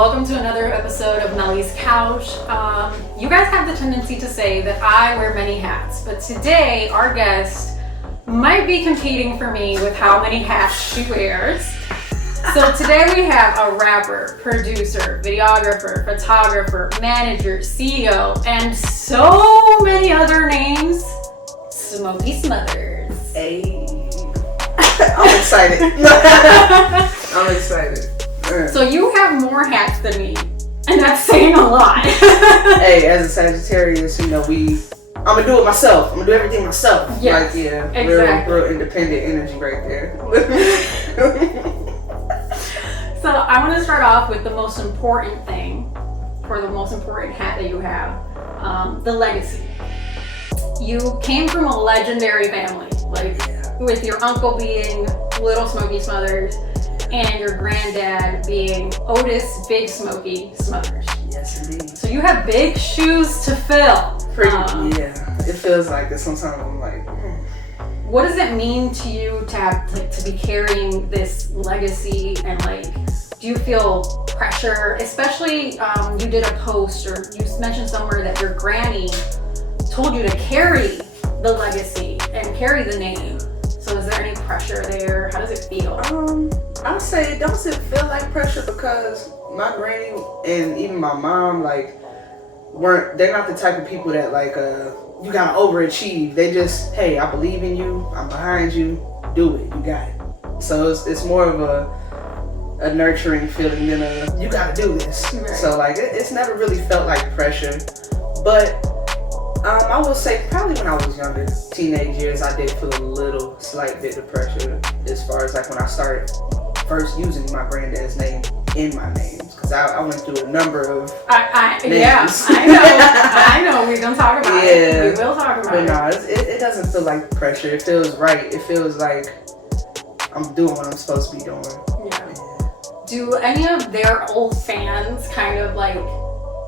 welcome to another episode of Melly's Couch. You guys have the tendency to say that I wear many hats, but today our guest might be competing for me with how many hats she wears. So today we have a rapper, producer, videographer, photographer, manager, CEO, and so many other names. Smokey Smothers. Hey. I'm excited. I'm excited. So you have more hats than me, and that's saying a lot. Hey, as a Sagittarius, I'm gonna do it myself. I'm gonna do everything myself. Yes, like, yeah, exactly. real independent energy right there. So I want to start off with the most important thing, or the most important hat that you have, the legacy. You came from a legendary family, with your uncle being Little Smokey Smothers, and your granddad being Otis Big Smokey Smothers. Yes, indeed. So you have big shoes to fill. Yeah, it feels like it. Sometimes I'm like, What does it mean to you to have to be carrying this legacy, and do you feel pressure? Especially you did a post, or you mentioned somewhere that your granny told you to carry the legacy and carry the name. So is there any pressure there? How does it feel? I would say it doesn't feel like pressure because my granny and even my mom they're not the type of people that you gotta overachieve. They just, hey, I believe in you, I'm behind you, do it, you got it. So it's more of a nurturing feeling than you gotta do this. Right. So it's never really felt like pressure. But I will say probably when I was younger, teenage years, I did feel a slight bit of pressure as far as when I started first using my granddad's name in my names, because I went through a number of names. Yeah, I know. We're gonna talk about it. We will talk about but it. No, it doesn't feel like pressure. It feels right. It feels like I'm doing what I'm supposed to be doing. Yeah. Do any of their old fans kind of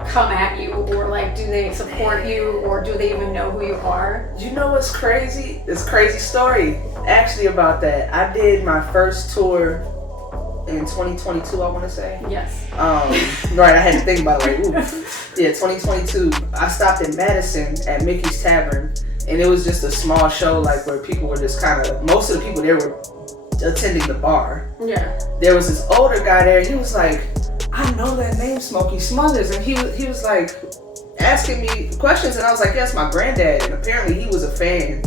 come at you, or do they support you, or do they even know who you are? You know what's crazy? It's a crazy story actually about that. I did my first tour in 2022, I want to say. Yes. Right, I had to think about it. Yeah, 2022. I stopped in Madison at Mickey's Tavern, and it was just a small show where people were just most of the people there were attending the bar. Yeah. There was this older guy there. He was like, I know that name, Smokey Smothers, and he was asking me questions, and I was like, yes, my granddad, and apparently he was a fan.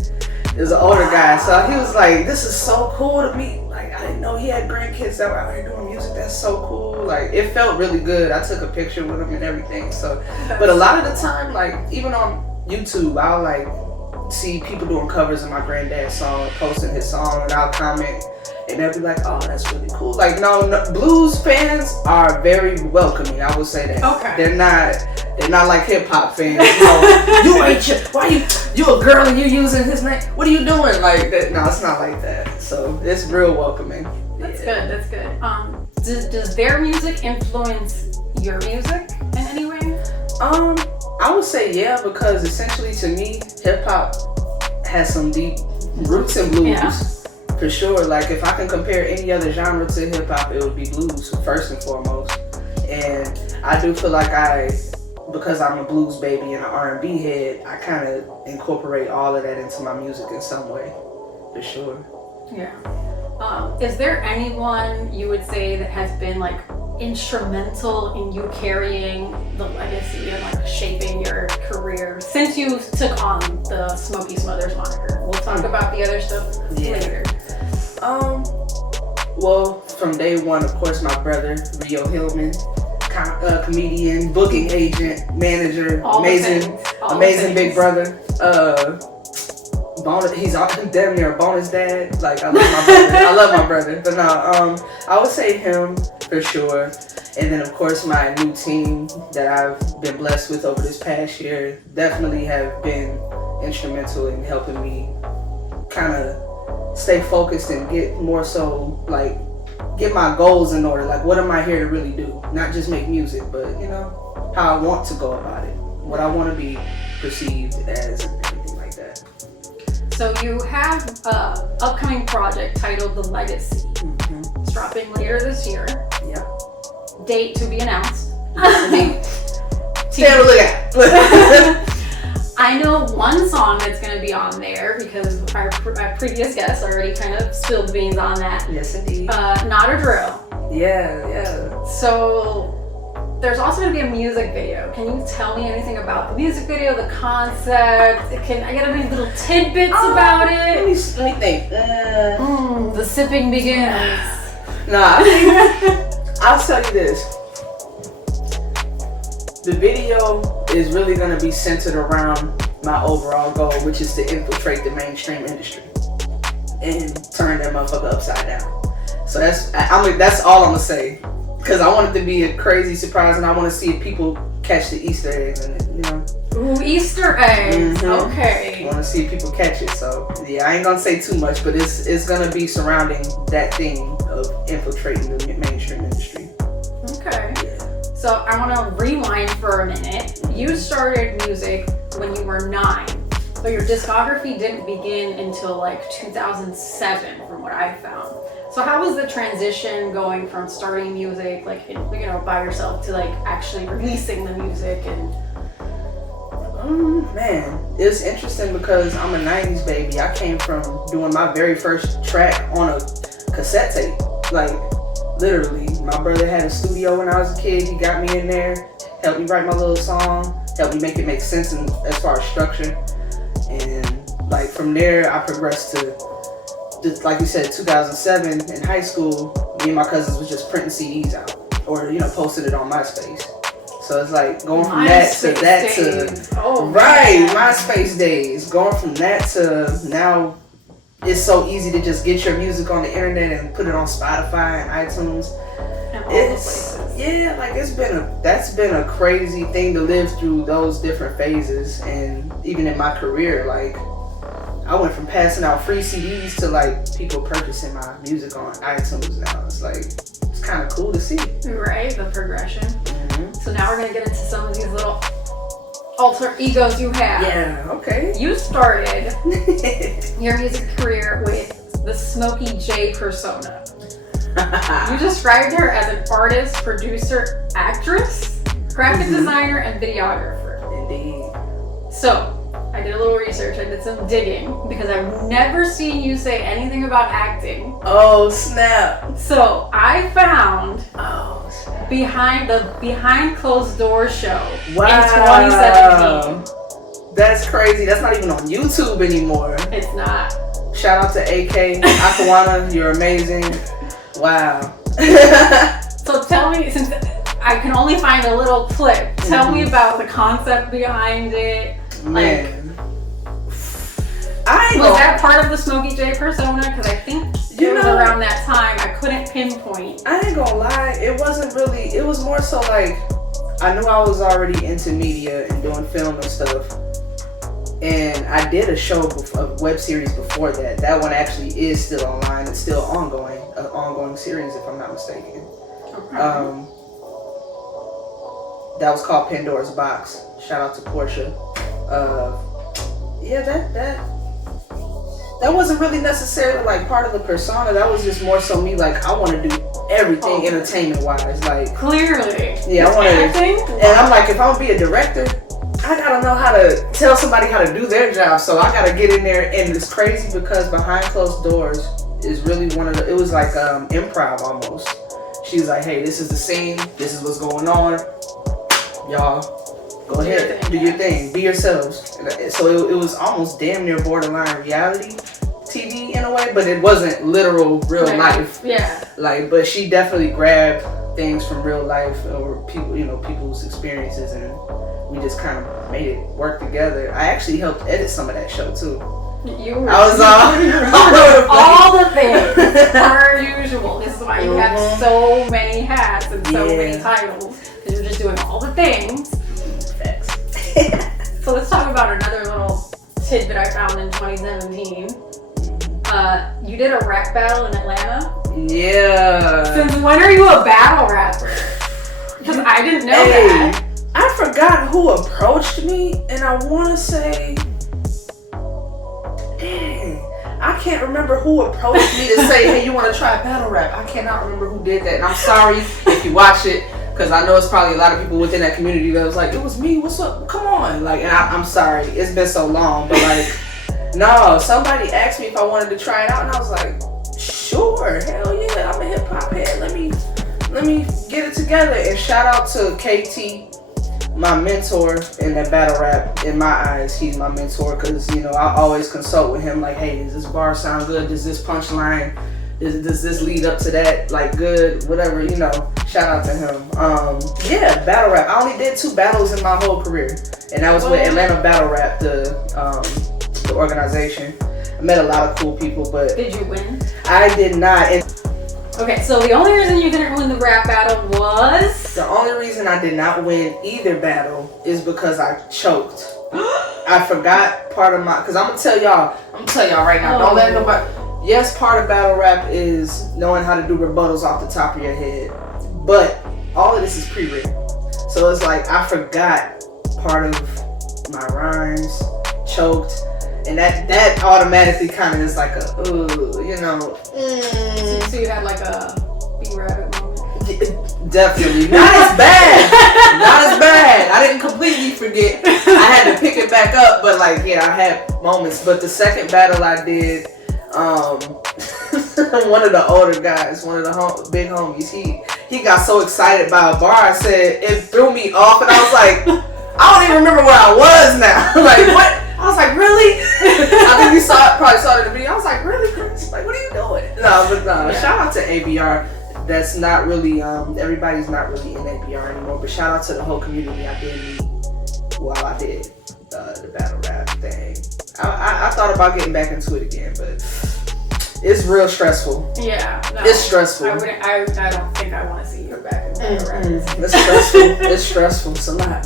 It was an older guy, so he was like, this is so cool to me. I didn't know he had grandkids that were out here doing music. That's so cool. It felt really good. I took a picture with him and everything. So, but a lot of the time, even on YouTube, I'll see people doing covers of my granddad's song, posting his song, and I'll comment. And they'll be like, oh, that's really cool. No, blues fans are very welcoming. I would say that. Okay. They're not like hip hop fans. You ain't why you a girl and you using his name? What are you doing? That? No, it's not like that. So it's real welcoming. That's good. That's good. Does their music influence your music in any way? I would say yeah, because essentially to me, hip hop has some deep roots in blues. Yeah. For sure, if I can compare any other genre to hip hop, it would be blues first and foremost. And I do feel because I'm a blues baby and an R&B head, I kind of incorporate all of that into my music in some way, for sure. Yeah. Is there anyone you would say that has been instrumental in you carrying the legacy and shaping your career since you took on the Smokey Smothers moniker? We'll talk about the other stuff later. Well, from day one, of course, my brother, Rio Hillman, comedian, booking agent, manager, amazing big brother. He's damn near a bonus dad. I love my brother. I love my brother. But no, I would say him for sure. And then of course my new team that I've been blessed with over this past year definitely have been instrumental in helping me kind of stay focused and get more so get my goals in order. What am I here to really do? Not just make music, but how I want to go about it, what I want to be perceived as, and everything like that. So you have an upcoming project titled The Legacy. Mm-hmm. It's dropping later this year. Yep. Date to be announced. Stay on the lookout. I know one song that's going to be on there because our previous guest already kind of spilled beans on that. Yes, indeed. Not a Drill. Yeah. So there's also going to be a music video. Can you tell me anything about the music video, the concept? I get any little tidbits about it? Let me think. The sipping begins. Nah, I'll tell you this. The video is really going to be centered around my overall goal, which is to infiltrate the mainstream industry and turn that motherfucker upside down. So that's all I'm going to say. Because I want it to be a crazy surprise, and I want to see if people catch the Easter eggs in it, you know? Ooh, Easter eggs. Mm-hmm. Okay. I want to see if people catch it. So, yeah, I ain't going to say too much, but it's going to be surrounding that theme of infiltrating the mainstream industry. Okay. So I want to rewind for a minute. You started music when you were 9, but your discography didn't begin until like 2007 from what I found. So how was the transition going from starting music like by yourself to like actually releasing the music and man, it's interesting because I'm a 90s baby. I came from doing my very first track on a cassette tape. Like, literally, my brother had a studio when I was a kid. He got me in there, helped me write my little song, helped me make it make sense as far as structure. And like from there, I progressed to, just like you said, 2007 in high school. Me and my cousins was just printing CDs out, or posting it on MySpace. So it's like going from that to right, MySpace days. Going from that to now, it's so easy to just get your music on the internet and put it on Spotify and iTunes. And all the places. Yeah, like that's been a crazy thing to live through those different phases. And even in my career, like I went from passing out free CDs to like people purchasing my music on iTunes now. It's like, it's kind of cool to see. Right, the progression. Mm-hmm. So now we're gonna get into some of these little alter egos you have. Yeah, okay. You started your music career with the Smokey J persona. You described her as an artist, producer, actress, graphic designer, and videographer. Indeed. So, I did a little research, I did some digging, because I've never seen you say anything about acting. Oh, snap. So, I found snap. the Behind Closed Doors show in Wow. 2017. That's crazy. That's not even on YouTube anymore. It's not. Shout out to AK Akawana. You're amazing. Wow. So tell me, since I can only find a little clip, tell me about the concept behind it. Man. Was that part of the Smokey J persona? Because I think it was around that time. I couldn't pinpoint. I ain't gonna lie. It wasn't really, it was more so like, I knew I was already into media and doing film and stuff. And I did a show, a web series before that. That one actually is still online. It's still ongoing, an ongoing series if I'm not mistaken. Okay. That was called Pandora's Box. Shout out to Portia. Yeah, that wasn't really necessarily like part of the persona. That was just more so me like, I want to do everything entertainment wise. Like, clearly. Yeah, I want to. And I'm like, if I'm gonna be a director, I gotta know how to tell somebody how to do their job. So I gotta get in there, and it's crazy because Behind Closed Doors is really it was like improv almost. She was like, hey, this is the scene, this is what's going on. Y'all, go ahead, do your thing, be yourselves. So it was almost damn near borderline reality TV in a way, but it wasn't literal real life. Yeah. Like, but she definitely grabbed things from real life or people, people's experiences, and we just kind of made it work together. I actually helped edit some of that show too. I was all the things per usual. This is why you have so many hats and so many titles, because you're just doing all the things. So let's talk about another little tidbit I found in 2017. You did a rap battle in Atlanta. Yeah. Since when are you a battle rapper? Because I didn't know that. I forgot who approached me, and I want to say, dang, I can't remember who approached me to say, hey, you want to try battle rap. I cannot remember who did that. And I'm sorry if you watch it, because I know it's probably a lot of people within that community that was like, it was me, what's up, come on. Like, and I'm sorry, it's been so long, but like, no, somebody asked me if I wanted to try it out, and I was like, sure, hell yeah, I'm a hip hop head, let me get it together. And shout out to KT, my mentor in that battle rap. In my eyes, he's my mentor, because you know I always consult with him, like, hey, does this bar sound good, does this punchline, does this lead up to that, like, good, whatever, you know. Shout out to him. Yeah, battle rap. I only did 2 battles in my whole career, and that was with Atlanta Battle Rap, the organization. I met a lot of cool people, but did you win? I did not. Okay, so the only reason you didn't win the rap battle was? The only reason I did not win either battle is because I choked. I forgot part of my, because I'm gonna tell y'all right now, don't let nobody, yes, part of battle rap is knowing how to do rebuttals off the top of your head, but all of this is pre-written. So it's like, I forgot part of my rhymes, choked, and that automatically kind of is like a, you know. So you had like a B-rabbit moment? Definitely. Not as bad. Not as bad. I didn't completely forget. I had to pick it back up, but like, yeah, I had moments. But the second battle I did, one of the older guys, one of the big homies, he got so excited by a bar, I said, it threw me off, and I was like, I don't even remember where I was now. Like, what? I was like, really? I think you probably saw it in the video. I was like, really, Chris? Like, what are you doing? No, but no. Yeah. Shout out to ABR. That's not really, everybody's not really in ABR anymore, but shout out to the whole community I did meet while I did the battle rap thing. I thought about getting back into it again, but it's real stressful. Yeah. No, it's stressful. I don't think I want to see you back in battle rap. It's stressful. It's stressful. It's a lot.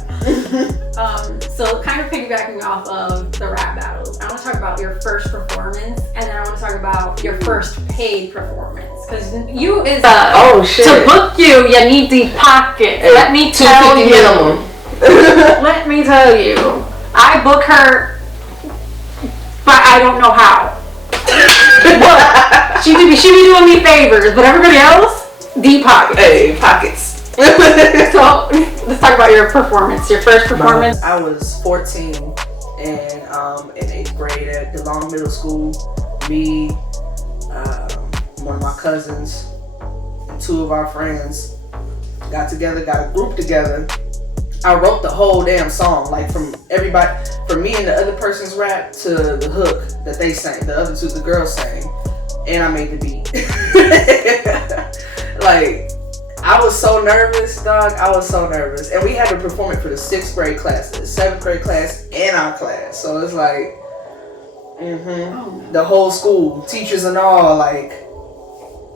So kind of piggybacking off of the rap battles, I want to talk about your first performance, and then I want to talk about your first paid performance, because you is to book you need deep pockets. Let me tell you. Let me tell you, I book her, but I don't know how. She be doing me favors, but everybody else, deep pockets. Hey, pockets. So let's talk about your performance, your first performance. I was 14 and in 8th grade at DeLong Middle School. Me, one of my cousins, and 2 of our friends got together, got a group together. I wrote the whole damn song, like from everybody, from me and the other person's rap to the hook that they sang, the other 2, the girls sang, and I made the beat. Like, I was so nervous, dog. I was so nervous. And we had to perform it for the 6th grade class, the 7th grade class, and our class. So it's like, the whole school, teachers and all, like,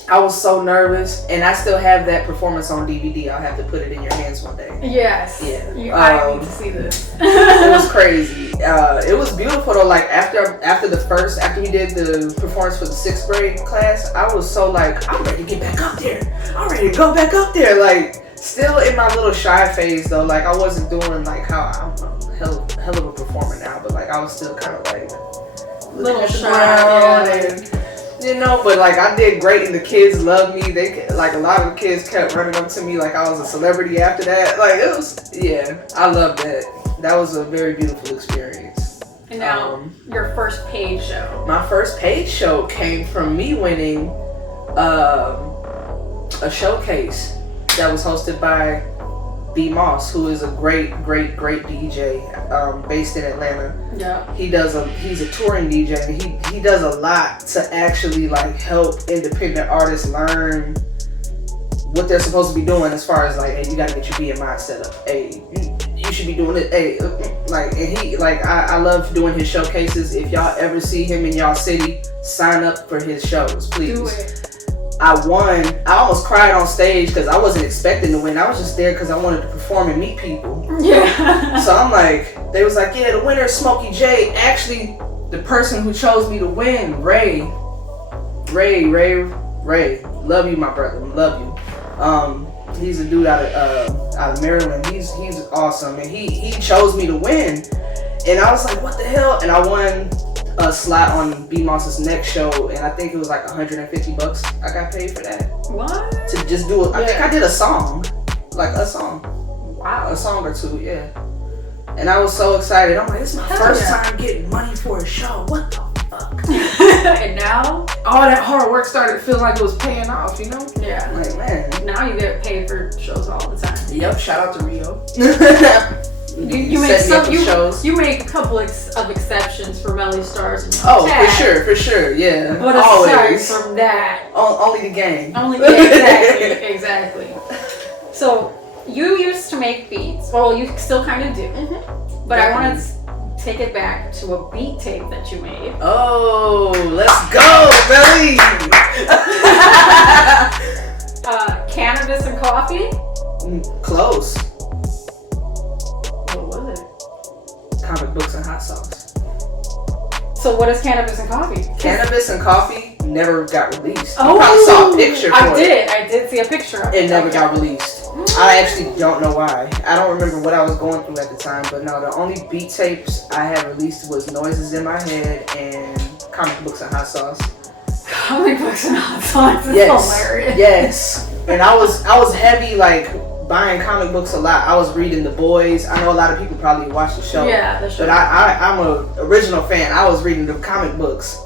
I was so nervous. And I still have that performance on DVD. I'll have to put it in your hands one day. Yes. Yeah. I need to see this. It was crazy. It was beautiful though. Like after we did the performance for the 6th grade class, I was so like, I'm ready to get back up there. I'm ready to go back up there. Like, still in my little shy phase though. Like, I wasn't doing like how I'm a hell of a performer now, but like I was still kind of like little shy. And, you know, but like I did great and the kids loved me. They like, a lot of the kids kept running up to me like I was a celebrity after that. Like, it was, yeah, I loved that. That was a very beautiful experience. And now, your first paid show. My first paid show came from me winning a showcase that was hosted by B Moss, who is a great DJ based in Atlanta. Yeah. He's a touring DJ, and he does a lot to actually like help independent artists learn what they're supposed to be doing, as far as like, hey, you gotta get your BMI set up. Hey, you should be doing it. Hey, like, and he, like, I love doing his showcases. If y'all ever see him in y'all city, sign up for his shows, please. Do it. I won. I almost cried on stage because I wasn't expecting to win. I was just there because I wanted to perform and meet people. Yeah. So I'm like, they was like, yeah, the winner is Smokey J. Actually, the person who chose me to win, Ray. Love you, my brother. Love you. He's a dude out of Maryland. He's awesome, and he chose me to win. And I was like, what the hell? And I won a slot on B Moss's next show, and I think it was like $150 I got paid for that. What? To just do it. I think I did a song. Like a song. Wow. A song or two, yeah. And I was so excited. I'm like, this is my first time getting money for a show. What the fuck? And now? All that hard work started feeling like it was paying off, you know? Yeah. Like, man. Now you get paid for shows all the time. Yep, shout out to Rio. You make shows. You make a couple of exceptions for Melly Starz. Oh, for sure, yeah. But aside from that, only the gang. Exactly. So you used to make beats. Well, you still kind of do. Mm-hmm. But I want to take it back to a beat tape that you made. Oh, let's go, Melly. Cannabis and coffee. Close. What was it? Comic books and hot sauce. So what is Cannabis and Coffee? Cannabis and Coffee never got released. Oh, you probably saw a picture for it. I did see a picture of it. It never got released. I actually don't know why. I don't remember what I was going through at the time, but no, the only beat tapes I had released was Noises in My Head and Comic Books and Hot Sauce. Comic Books and Hot Sauce is hilarious. Yes. And I was heavy, like, buying comic books a lot. I was reading The Boys. I know a lot of people probably watch the show. Yeah, the show. But I'm an original fan. I was reading the comic books.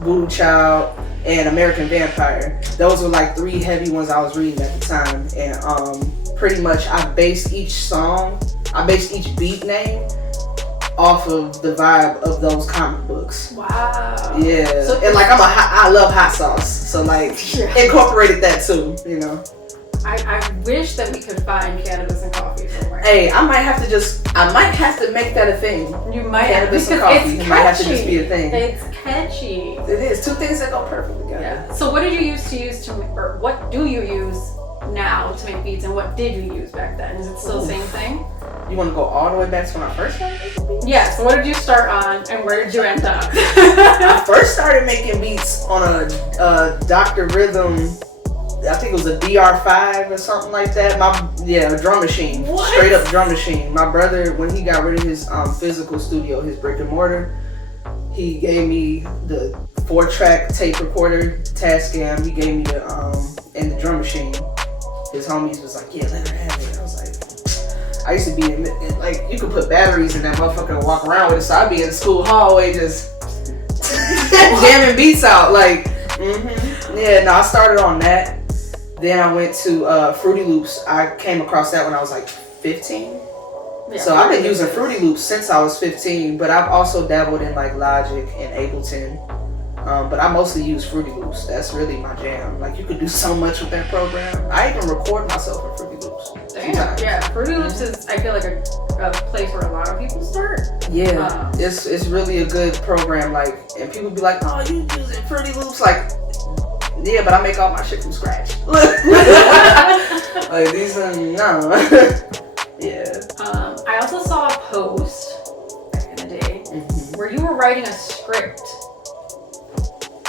Voodoo Child and American Vampire. Those were like 3 heavy ones I was reading at the time. And pretty much I based each beat name off of the vibe of those comic books. Wow. Yeah. So, and like I love hot sauce. So like incorporated that too, you know. I wish that we could find Cannabis and Coffee somewhere. Hey, I might have to make that a thing. You might Cannabis and Coffee. It might have to just be a thing. It's catchy. It is. 2 things that go perfect together. Yeah. So what did you use or what do you use now to make beats, and what did you use back then? Is it still the same thing? You want to go all the way back to when I first started making beats? Yeah. So what did you start on, and where did you end up? I first started making beats on a Dr. Rhythm. I think it was a DR5 or something like that. A drum machine. What? Straight up drum machine. My brother, when he got rid of his physical studio, his brick and mortar, he gave me the 4-track tape recorder, Tascam. He gave me the and the drum machine. His homies was like, yeah, let her have it. I was like, I used to be like, you could put batteries in that motherfucker and walk around with it. So I'd be in the school hallway just jamming beats out. Like, yeah, no, I started on that. Then I went to Fruity Loops. I came across that when I was like 15. Yeah, so I've been using Fruity Loops since I was 15, but I've also dabbled in like Logic and Ableton. But I mostly use Fruity Loops. That's really my jam. Like, you could do so much with that program. I even record myself in Fruity Loops. Damn. Yeah, Fruity Loops is, I feel like, a place where a lot of people start. Yeah, it's really a good program. Like, and people be like, oh, you using Fruity Loops? Like, yeah, but I make all my shit from scratch. Like, these are, no. Yeah. I also saw a post back in the day where you were writing a script.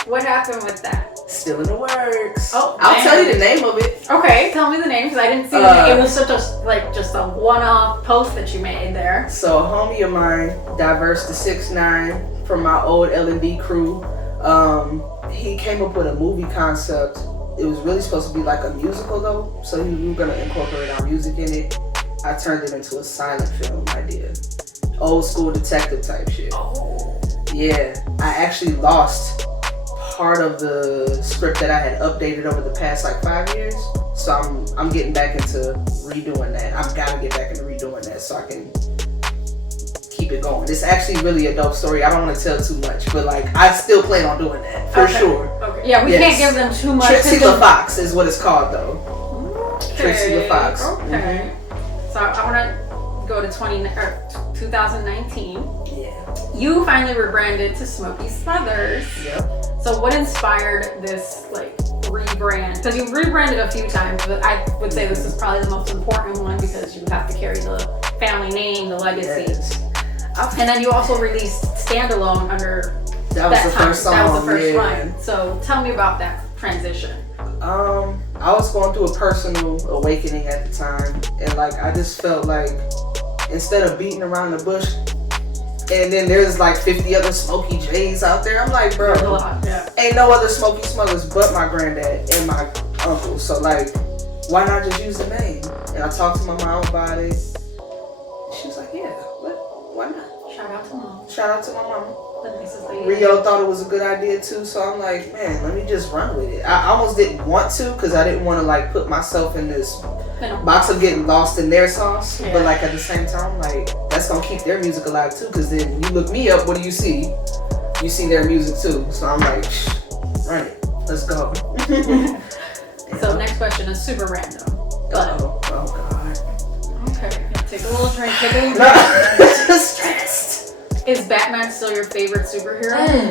What happened with that? Still in the works. Oh, I'll tell you the name of it. Okay, tell me the name, because I didn't see the name. It was such a, like, just a one-off post that you made there. So a homie of mine, Diverse the 6ix9ine from my old L&D crew, he came up with a movie concept. It was really supposed to be like a musical though, so we were gonna incorporate our music in it. I turned it into a silent film idea. Old school detective type shit. Oh. Yeah, I actually lost part of the script that I had updated over the past like 5 years. So I'm getting back into redoing that. I've got to get back into redoing that so I can keep it going. It's actually really a dope story. I don't want to tell too much, but like I still plan on doing that for sure. Okay. Yeah, we can't give them too much. Trixie LaFox is what it's called though. Okay. Trixie LaFox. Okay. So I want to go to 2019. Yeah. You finally rebranded to Smokey Smothers. Yep. So what inspired this like rebrand? Because you've rebranded a few times, but I would say this is probably the most important one because you have to carry the family name, the legacy. Yes. And then you also released standalone under that was the time. first song. That was the first yeah. one. So tell me about that transition. I was going through a personal awakening at the time, and like I just felt like instead of beating around the bush And then there's like 50 other Smokey J's out there. I'm like, bro, There's a lot, yeah. ain't no other Smokey Smothers but my granddad and my uncle. So like, why not just use the name? And I talked to my mom about it. She was like, yeah, why not? Shout out to mom. Shout out to my mama. The nicest lady. Rio thought it was a good idea too, so I'm like, man, let me just run with it. I almost didn't want to because I didn't want to like put myself in this box of getting lost in their sauce. Yeah. But like at the same time, like that's gonna keep their music alive too. Because then you look me up, what do you see? You see their music too. So I'm like, run it, let's go. So next question is super random. Oh God. Okay, take a little drink. Take a little drink. Just stressed. Is Batman still your favorite superhero?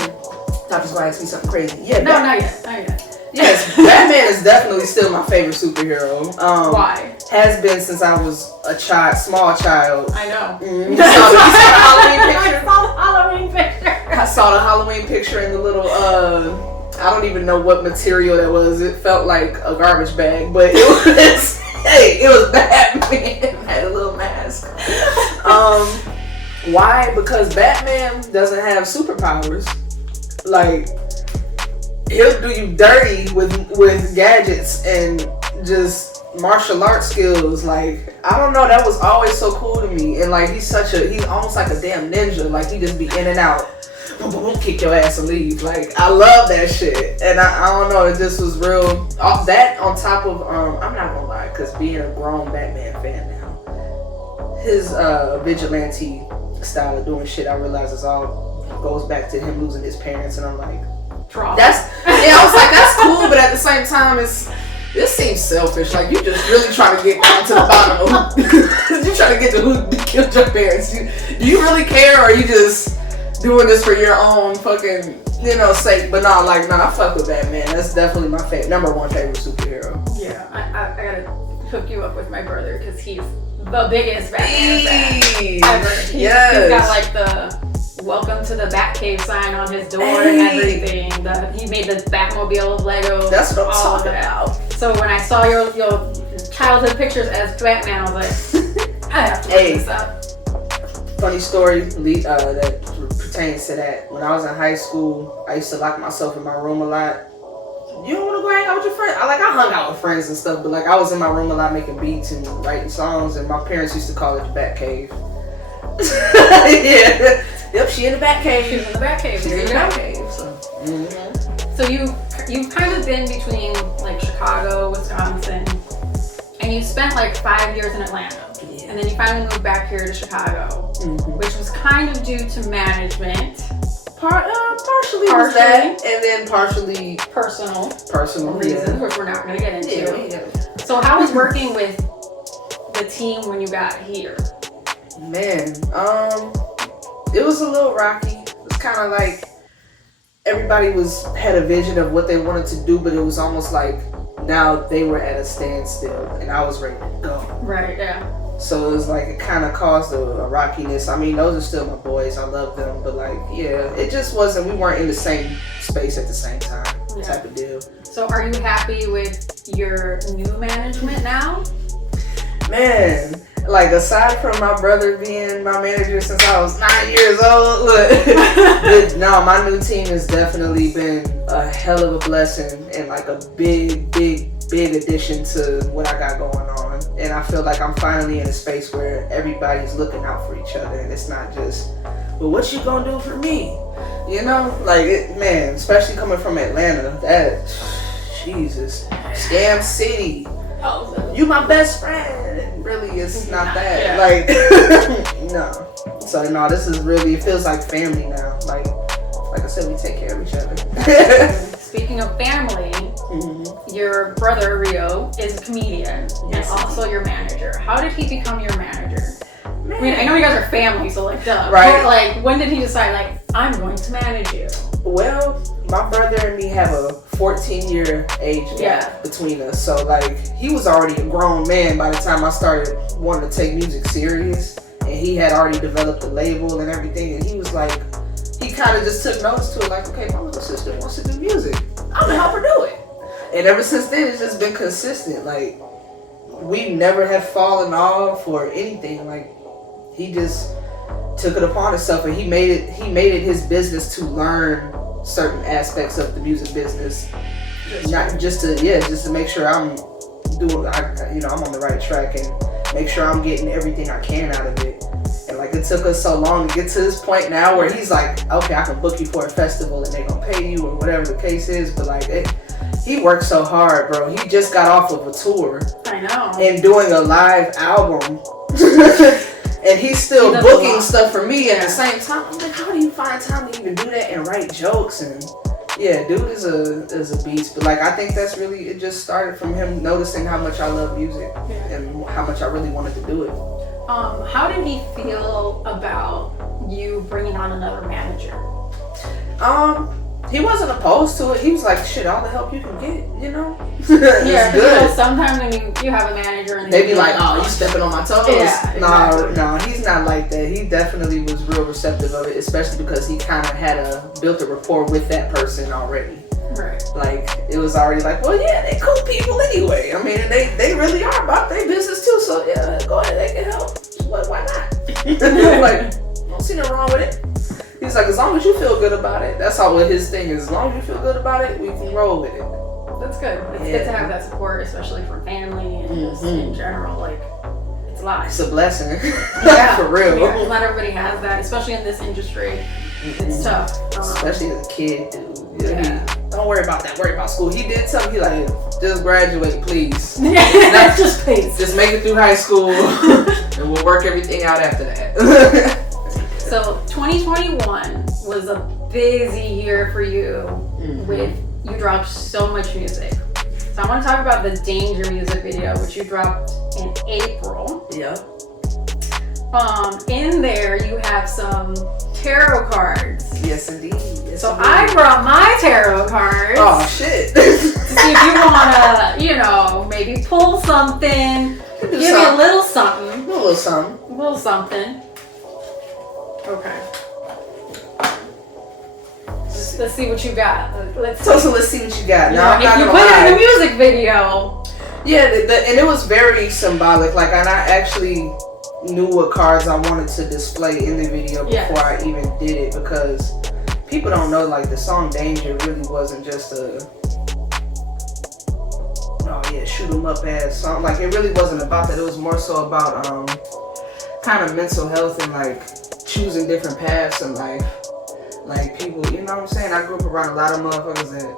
Thought you was gonna ask me something crazy. Yeah. No, not yet. Yes, Batman is definitely still my favorite superhero. Why? Has been since I was a small child. I know. You saw the Halloween picture? I saw the Halloween picture. I saw the Halloween picture in the little, I don't even know what material that was. It felt like a garbage bag, but it was, it was Batman. Had a little mask. Why? Because Batman doesn't have superpowers. Like, he'll do you dirty with gadgets and just martial arts skills. Like, I don't know, that was always so cool to me. And like, he's almost like a damn ninja. Like, he just be in and out, boom, boom, boom, kick your ass and leave. Like, I love that shit. And I don't know, it just was real. That on top of, I'm not gonna lie, because being a grown Batman fan now, his vigilante style of doing shit, I realize it's all goes back to him losing his parents, and I'm like, I was like, that's cool, but at the same time, this seems selfish. Like, you just really trying to get down to the bottom of you trying to get to who killed your parents. Do you really care, or are you just doing this for your own fucking, sake? But I fuck with Batman. That's definitely my number one favorite superhero. Yeah, I gotta hook you up with my brother because he's the biggest Batman fan ever. He's got like the welcome to the Batcave sign on his door and everything. He made the Batmobile of Lego. That's what I'm talking about. So when I saw your childhood pictures as Batman, I was like, I have to look this up. Funny story that pertains to that. When I was in high school, I used to lock myself in my room a lot. You don't want to go hang out with your friends? I hung out with friends and stuff, but I was in my room a lot making beats and writing songs, and my parents used to call it the Bat Cave. Yeah. Yep, she in the Bat Cave. She's in the Bat Cave. She's in the Bat Cave. So you've kind of been between like Chicago, Wisconsin, and you spent like 5 years in Atlanta. Yeah. And then you finally moved back here to Chicago, which was kind of due to management. Partially was that, and then partially personal reasons, which we're not going to get into. Yeah. So how was working with the team when you got here? Man, it was a little rocky. It was kind of like everybody had a vision of what they wanted to do, but it was almost like now they were at a standstill, and I was ready to go. Right. Yeah. So it was like, it kind of caused a rockiness. I mean, those are still my boys. I love them. But it just wasn't, we weren't in the same space at the same time type of deal. So are you happy with your new management now? Man, aside from my brother being my manager since I was 9 years old, look, no, my new team has definitely been a hell of a blessing and a big addition to what I got going on. And I feel like I'm finally in a space where everybody's looking out for each other, and it's not just, well, what you gonna do for me? Man, especially coming from Atlanta, Jesus, scam city. You my best friend. And really, it's not that. No. So no, this is really, it feels like family now. Like I said, we take care of each other. Speaking of family, your brother Rio is a comedian and also your manager. How did he become your manager? Man. I mean, I know you guys are family, so duh. Right. But when did he decide, I'm going to manage you? Well, my brother and me have a 14-year age gap between us. So he was already a grown man by the time I started wanting to take music serious. And he had already developed a label and everything. And he was he kind of just took notice to it, okay, my little sister wants to do music. I'm gonna help her do it. And ever since then, it's just been consistent. We never have fallen off or anything. He just took it upon himself, and he made it his business to learn certain aspects of the music business, not just to make sure I'm doing, I'm on the right track and make sure I'm getting everything I can out of it. And like, it took us so long to get to this point now where he's like, okay, I can book you for a festival and they gonna pay you or whatever the case is. But like, he worked so hard, bro. He just got off of a tour. I know. And doing a live album. And he's still booking stuff for me at the same time. I'm like, how do you find time to even do that and write jokes? And yeah, dude is a beast. But like, I think that's really, it just started from him noticing how much I love music and how much I really wanted to do it. How did he feel about you bringing on another manager? He wasn't opposed to it. He was like, shit, all the help you can get, Yeah, good. Sometimes when you have a manager and they be like, oh, you stepping on my toes. Yeah, exactly. No, he's not like that. He definitely was real receptive of it, especially because he kind of built a rapport with that person already. Right. Like, it was already like, well, yeah, they cool people anyway. I mean, they really are about their business too. So yeah, go ahead, they can help. Why not? Like, don't see nothing wrong with it. He's like, as long as you feel good about it. That's all what his thing is. As long as you feel good about it, we can roll with it. That's good. It's good to have that support, especially from family and just in general. Like, it's a lot. It's a blessing. Yeah, for real. Yeah, not everybody has that, especially in this industry. It's tough. Especially as a kid, dude. Yeah. Don't worry about that. Worry about school. He did something. He like, just graduate, please. Just please. Just make it through high school, and we'll work everything out after that. So 2021 was a busy year for you. With you dropped so much music. So I want to talk about the Danger music video, which you dropped in April. Yeah. In there you have some tarot cards. Yes, indeed. Yes, so indeed. I brought my tarot cards. Oh shit. To see if you wanna, maybe pull something. Give me a little something. A little something. A little something. Okay. Let's see what you got. Let's see what you got. Now, if you put it in the music video. Yeah, and it was very symbolic. Like, and I actually knew what cards I wanted to display in the video before I even did it, because people don't know, like, the song Danger really wasn't just a shoot 'em up ass song. Like, it really wasn't about that. It was more so about kind of mental health and like choosing different paths in life. Like, people, you know what I'm saying? I grew up around a lot of motherfuckers that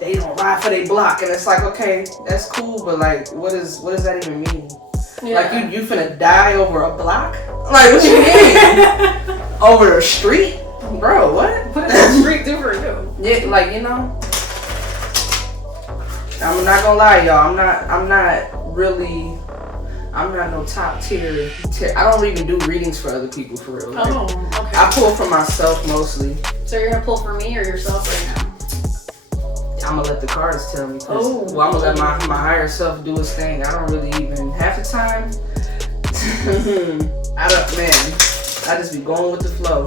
they don't ride for their block, and it's like, okay, that's cool, but like, what does that even mean? Yeah. Like, you finna die over a block? Like, what you mean? Over a street? Bro, what? What does the street do for you? Yeah, like, I'm not gonna lie, y'all. I'm not no top tier. I don't even do readings for other people, for real. Oh, okay. I pull for myself mostly. So you're gonna pull for me or yourself right now? I'm gonna let the cards tell me. I'm gonna let my higher self do his thing. I don't really even, half the time, I just be going with the flow.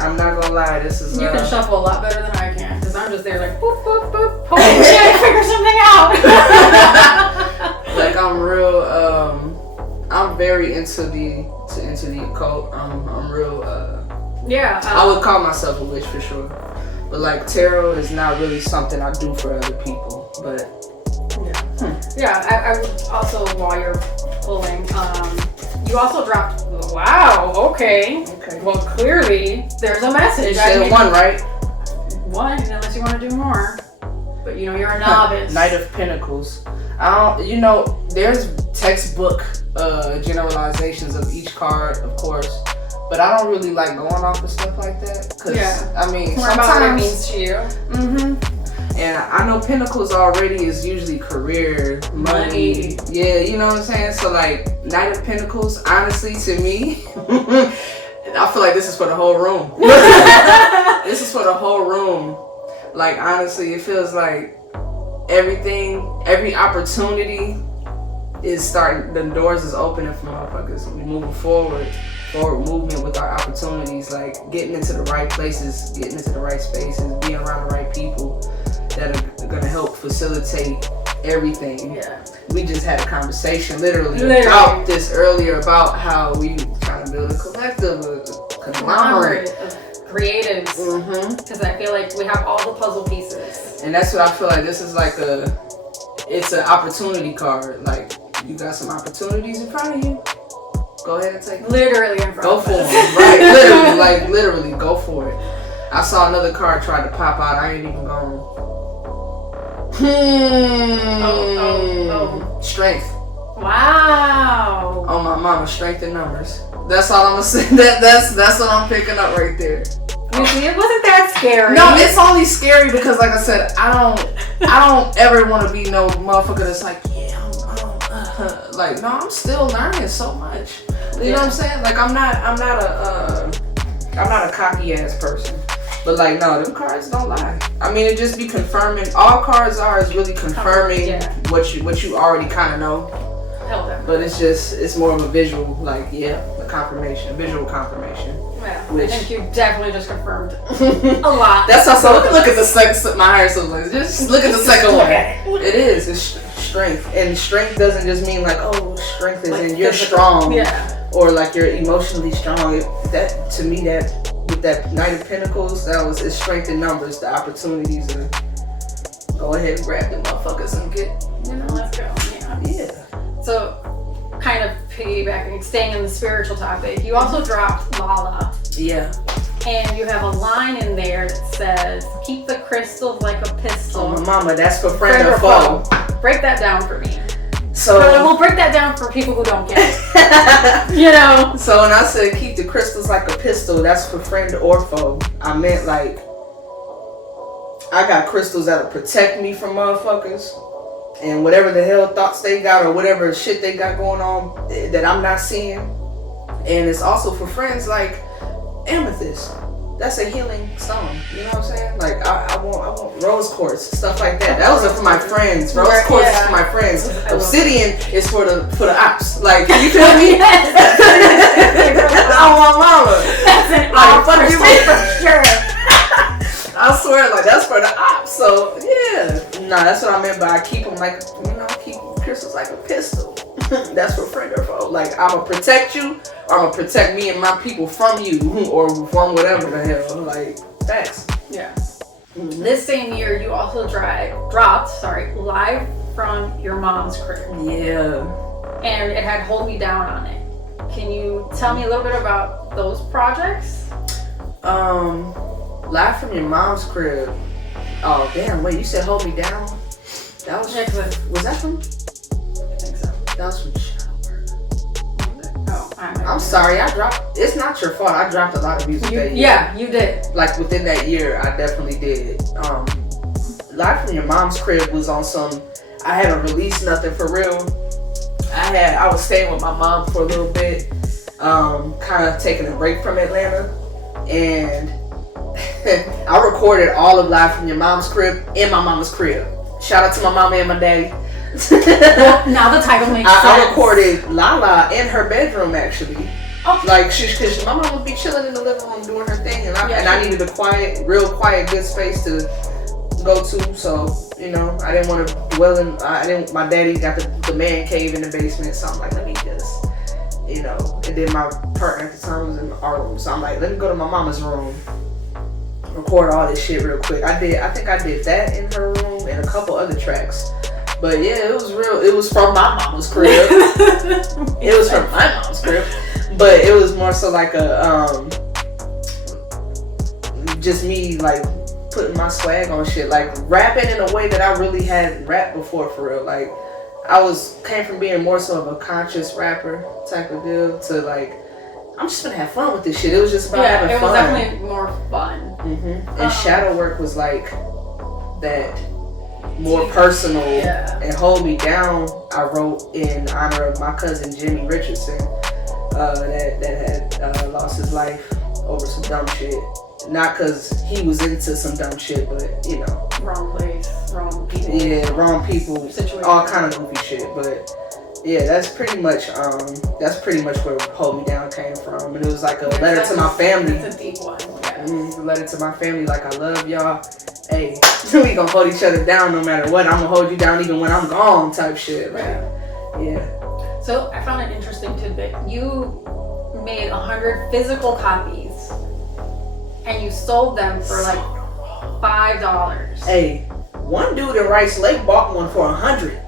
I'm not gonna lie, this is... You can shuffle a lot better than I can, because I'm just there like, boop, boop, boop, holy shit, figure something out. Like, I'm real, I'm very into the occult. I'm real, I would call myself a witch for sure. But like, tarot is not really something I do for other people, but... I would also, while you're pulling, you also dropped, wow, okay. Well, clearly, there's a message. You said one, right? One, unless you want to do more. But you're a novice. Knight of Pentacles. There's textbook generalizations of each card, of course. But I don't really like going off of stuff like that. I mean, more about what it means to you. Mm-hmm. And I know Pentacles already is usually career, money. Yeah, you know what I'm saying? So like, Knight of Pentacles, honestly, to me, I feel like this is for the whole room. This is for the whole room. Like, honestly, it feels like every opportunity is starting, the doors is opening for motherfuckers. We moving forward movement with our opportunities, like getting into the right places, getting into the right spaces, being around the right people that are gonna help facilitate everything. Yeah. We just had a conversation literally about this earlier, about how we trying to to build a collective, a conglomerate of creatives. Because I feel like we have all the puzzle pieces. And that's what I feel like this is like it's an opportunity card. Like, you got some opportunities in front of you. Go ahead and take them. Literally in front Go of for us. them. Right, literally, go for it. I saw another card try to pop out. I ain't even going. Strength. Wow. Oh, my mama, strength in numbers. That's all I'm gonna say. That's what I'm picking up right there. You see, it wasn't that scary. No, it's only scary because, like I said, I don't ever want to be no motherfucker that's like, yeah, like, no, I'm still learning so much. You know what I'm saying? Like, I'm not a cocky ass person. But like, no, them cards don't lie. I mean, it just be confirming. All cards are is really confirming what you already kind of know. But it's more of a visual, like, a confirmation, visual confirmation. Yeah, I think you definitely just confirmed a lot. That's also, look at the second, my higher siblings. Just look at the second one. It is, it's strength. And strength doesn't just mean like, oh, strength is like in you're strong. Yeah. Or like you're emotionally strong. That, to me, that with that Knight of Pentacles, it's strength in numbers, the opportunities to go ahead and grab them motherfuckers and get, let's go. Yeah. So, kind of piggybacking, staying in the spiritual topic, you also dropped Lala. Yeah. And you have a line in there that says, keep the crystals like a pistol. Oh, my mama, that's for friend or foe. Break that down for me. So we'll break that down for people who don't get it. So when I said keep the crystals like a pistol, that's for friend or foe. I meant like, I got crystals that'll protect me from motherfuckers. And whatever the hell thoughts they got or whatever shit they got going on that I'm not seeing. And it's also for friends like amethyst. That's a healing stone. You know what I'm saying? Like I want rose quartz, stuff like that. That was for my friends. Rose quartz is for my friends. Obsidian is for the ops. Like, you feel me? Oh, my mama. That's an op for sure. I swear, like, that's for the ops. So yeah, nah, that's what I meant by keep them like, keep crystals like a pistol. That's for friend or foe. Like, I'ma protect you, or I'ma protect me and my people from you, or from whatever the hell. Like, facts. Yeah. This same year, you also dropped Live from Your Mom's Crib. Yeah. And it had Hold Me Down on it. Can you tell me a little bit about those projects? Live from Your Mom's Crib. Oh damn! Wait, you said Hold Me Down? That was was that from? I think so. That was from Shadow. Oh, I'm sorry. I dropped. It's not your fault. I dropped a lot of music that year. Yeah, you did. Like within that year, I definitely did. Live from Your Mom's Crib was on some. I haven't released nothing for real. I was staying with my mom for a little bit, kind of taking a break from Atlanta, and I recorded all of Live from Your Mom's Crib in my mama's crib. Shout out to my mama and my daddy. Well, now the title makes sense. I recorded Lala in her bedroom actually. Oh. Like, cause my mom would be chilling in the living room doing her thing, and I needed a real quiet, good space to go to. So, I didn't want to dwell in. My daddy got the man cave in the basement, so I'm like, let me just, And then my partner at the time was in our room, so I'm like, let me go to my mama's room, record all this shit real quick. I think I did that in her room and a couple other tracks. But yeah, it was real. It was from my mama's crib. It was from my mom's crib. But it was more so like just me like putting my swag on shit, like rapping in a way that I really hadn't rapped before for real. Like came from being more so of a conscious rapper type of deal to like, I'm just gonna have fun with this shit. It was just about having fun. It was definitely more fun. Mm-hmm. And Shadow Work was like that more personal. And Hold Me Down I wrote in honor of my cousin Jimmy Richardson that had lost his life over some dumb shit. Not because he was into some dumb shit, but wrong place, wrong people. Yeah, wrong people, situation. All kind of goofy shit. But yeah, that's pretty much where Hold Me Down came from. And it was like a letter to my family. It's a deep one. A letter to my family, like, I love y'all. Hey, we gonna hold each other down no matter what. I'm gonna hold you down even when I'm gone, type shit. Like, yeah. So I found it interesting tidbit. You made 100 physical copies and you sold them for like $5. Hey, one dude in Rice Lake bought one for 100.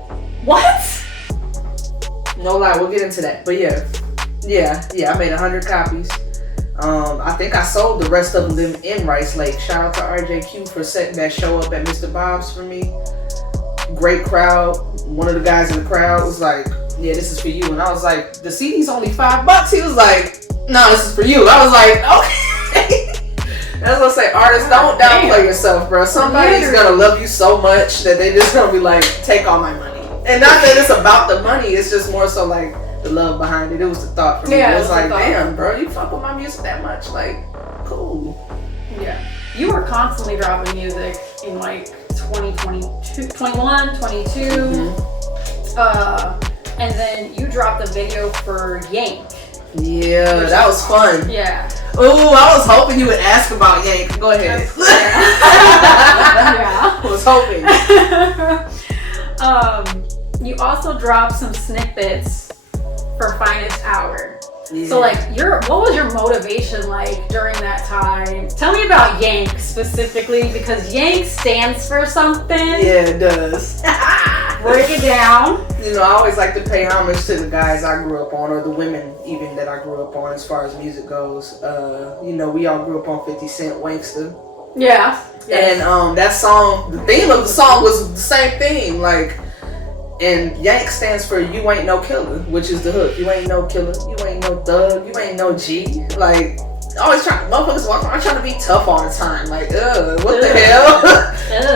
What? No lie, we'll get into that. But yeah, I made 100 copies. I think I sold the rest of them in Rice Lake. Shout out to RJQ for setting that show up at Mr. Bob's for me. Great crowd. One of the guys in the crowd was like, yeah, this is for you. And I was like, the CD's only $5. He was like, no, this is for you. I was like, okay. That's what I say, artists, don't downplay yourself, bro. Somebody's gonna love you so much that they just gonna be like, take all my money. And not that it's about the money, it's just more so like the love behind it. It was the thought for me. It was like, damn, bro, you fuck with my music that much. Like, cool. Yeah. You were constantly dropping music in like 2022, 21, 22. And then you dropped a video for Yank. Yeah, that was fun. Yeah. Oh, I was hoping you would ask about Yank. Go ahead. Yeah. I was hoping. You also dropped some snippets for Finest Hour. Yeah. So like, what was your motivation like during that time? Tell me about Yank specifically, because Yank stands for something. Yeah, it does. Break it down. You know, I always like to pay homage to the guys I grew up on, or the women even that I grew up on as far as music goes. You know, we all grew up on 50 Cent, Wanksta. Yeah. Yes. And that song, the theme of the song was the same theme, like, and Yank stands for you ain't no killer, which is the hook. You ain't no killer, you ain't no thug, you ain't no G. Like, always motherfuckers walk around trying to be tough all the time. Like, what the hell?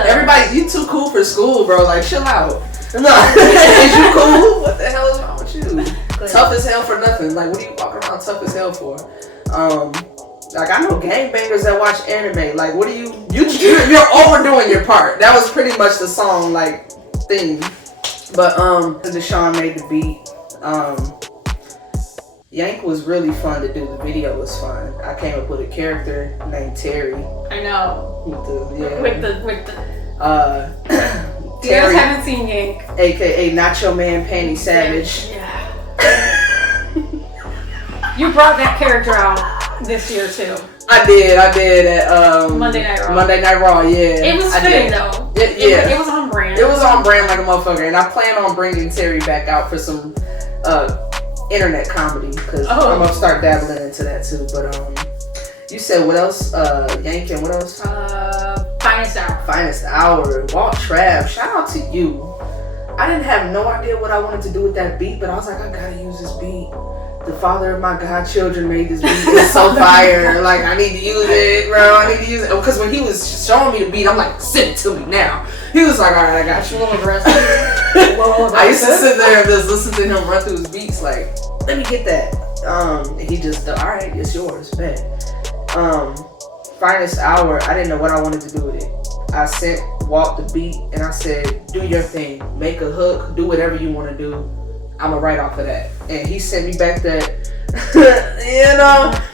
Everybody, you too cool for school, bro. Like, chill out. No, is you cool? What the hell is wrong with you? Tough as hell for nothing. Like, what are you walking around tough as hell for? Like, I know gangbangers that watch anime. Like, what are you're overdoing your part. That was pretty much the song, like, theme. But, Deshaun made the beat. Yank was really fun to do. The video was fun. I came up with a character named Terry. I know. With the you Terry, guys haven't seen Yank, aka Nacho Man Panty Savage. Yeah. You brought that character out this year too. I did at Monday Night Raw. Monday Night Raw, yeah. It was fitting though. It was on brand. It was on brand like a motherfucker, and I plan on bringing Terry back out for some internet comedy, because I'm gonna start dabbling into that too. But you said what else? Yank, and what else? Finest Hour. Finest Hour. Walt Trav, shout out to you. I didn't have no idea what I wanted to do with that beat, but I was like, I gotta use this beat. The father of my godchildren made this beat. It's so fire. Like, I need to use it, bro. I need to use it. Because when he was showing me the beat, I'm like, send it to me now. He was like, all right, I got you. A little aggressive. I used to sit there and just listen to him run through his beats like, let me get that. He just, all right, it's yours, bet. Finest Hour, I didn't know what I wanted to do with it. I sent Walt the beat and I said, do your thing. Make a hook, do whatever you want to do. I'm gonna write off of that. And he sent me back that,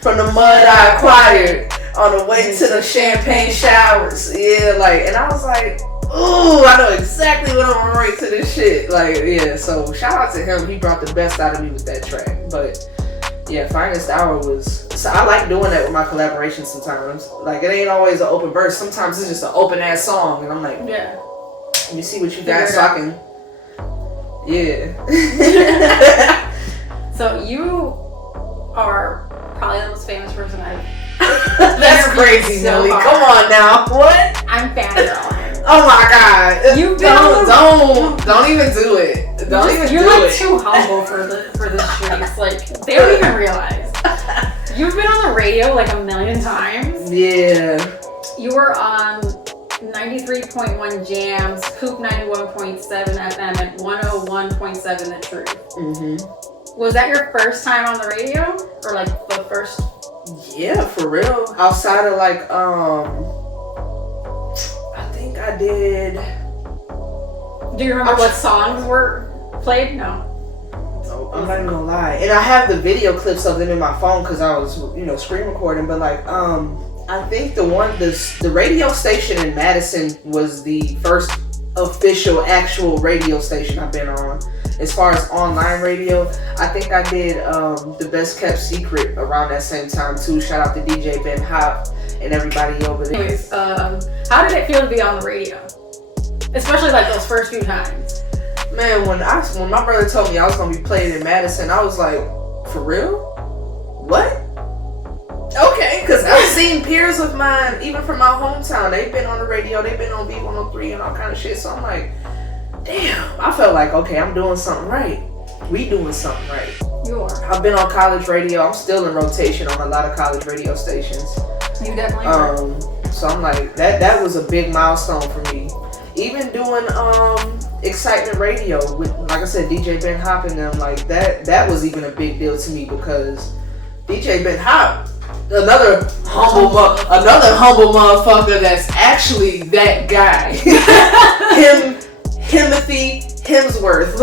from the mud I acquired on the way to the champagne showers. Yeah, like, and I was like, ooh, I know exactly what I'm gonna write to this shit. Like, yeah, so shout out to him. He brought the best out of me with that track. But yeah, Finest Hour was, so I like doing that with my collaborations sometimes. Like, it ain't always an open verse. Sometimes it's just an open ass song. And I'm like, yeah, let me see what you got so I can, yeah. So you are probably the most famous person I've That's crazy, so Melly. hard. Come on now. What? I'm fangirling. Oh my god. You've been don't even do it. You're like too humble for the streets. Like, they don't even realize. You've been on the radio like a million times. Yeah. You were on 93.1 Jams, Coop 91.7 FM, and 101.7 The Truth. Mm-hmm. Was that your first time on the radio? Or like the first? Yeah, for real. Outside of like, I think I did. Do you remember what songs were played? No. I'm not even gonna lie. And I have the video clips of them in my phone because I was, screen recording. But like, I think the radio station in Madison was the first official, actual radio station I've been on. as far as online radio, I think I did The Best Kept Secret around that same time too. Shout out to DJ Ben Hop and everybody over there. Anyways, how did it feel to be on the radio? Especially like those first few times. Man, when my brother told me I was gonna be playing in Madison, I was like, for real? What? Okay, because I've seen peers of mine, even from my hometown, they've been on the radio, they've been on B103 and all kind of shit. So I'm like, damn, I felt like, okay, I'm doing something right. We doing something right. You are. I've been on college radio. I'm still in rotation on a lot of college radio stations. You definitely are. So I'm like, that was a big milestone for me. Even doing Excitement Radio with, like I said, DJ Ben Hop and them, like that was even a big deal to me because DJ Ben Hop, another humble motherfucker that's actually that guy. Timothy Hemsworth.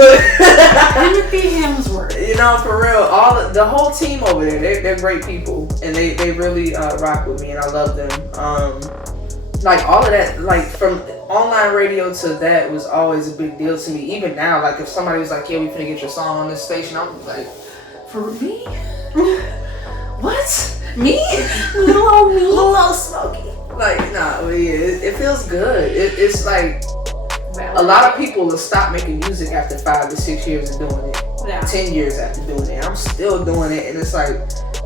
Timothy Hemsworth. You know, for real, the whole team over there, they're great people, and they really rock with me, and I love them. Like all of that, like from online radio to that was always a big deal to me. Even now, like if somebody was like, "Yeah, we finna get your song on this station," I'm like, "For me? What? Me? Little Smokey?" Like, nah, but yeah, it feels good. It's like a lot of people will stop making music after 5 to 6 years of doing it. Yeah. 10 years after doing it. I'm still doing it, and it's like,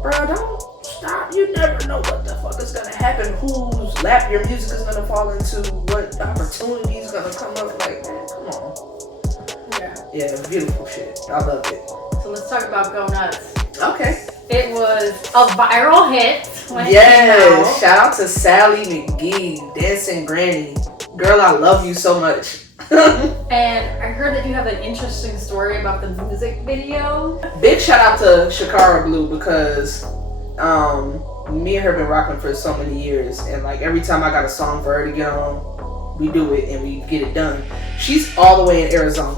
bro, don't stop. You never know what the fuck is gonna happen, whose lap your music is gonna fall into, what opportunity is gonna come up. Like, man, come on. Yeah, beautiful shit. I love it. So let's talk about Go Nuts. Okay. It was a viral hit when it came out. Shout out to Sally McGee, Dancing Granny. Girl, I love you so much. And I heard that you have an interesting story about the music video. Big shout out to Shakara Blue because me and her been rocking for so many years, and like every time I got a song for her to get on, we do it and we get it done. She's all the way in Arizona.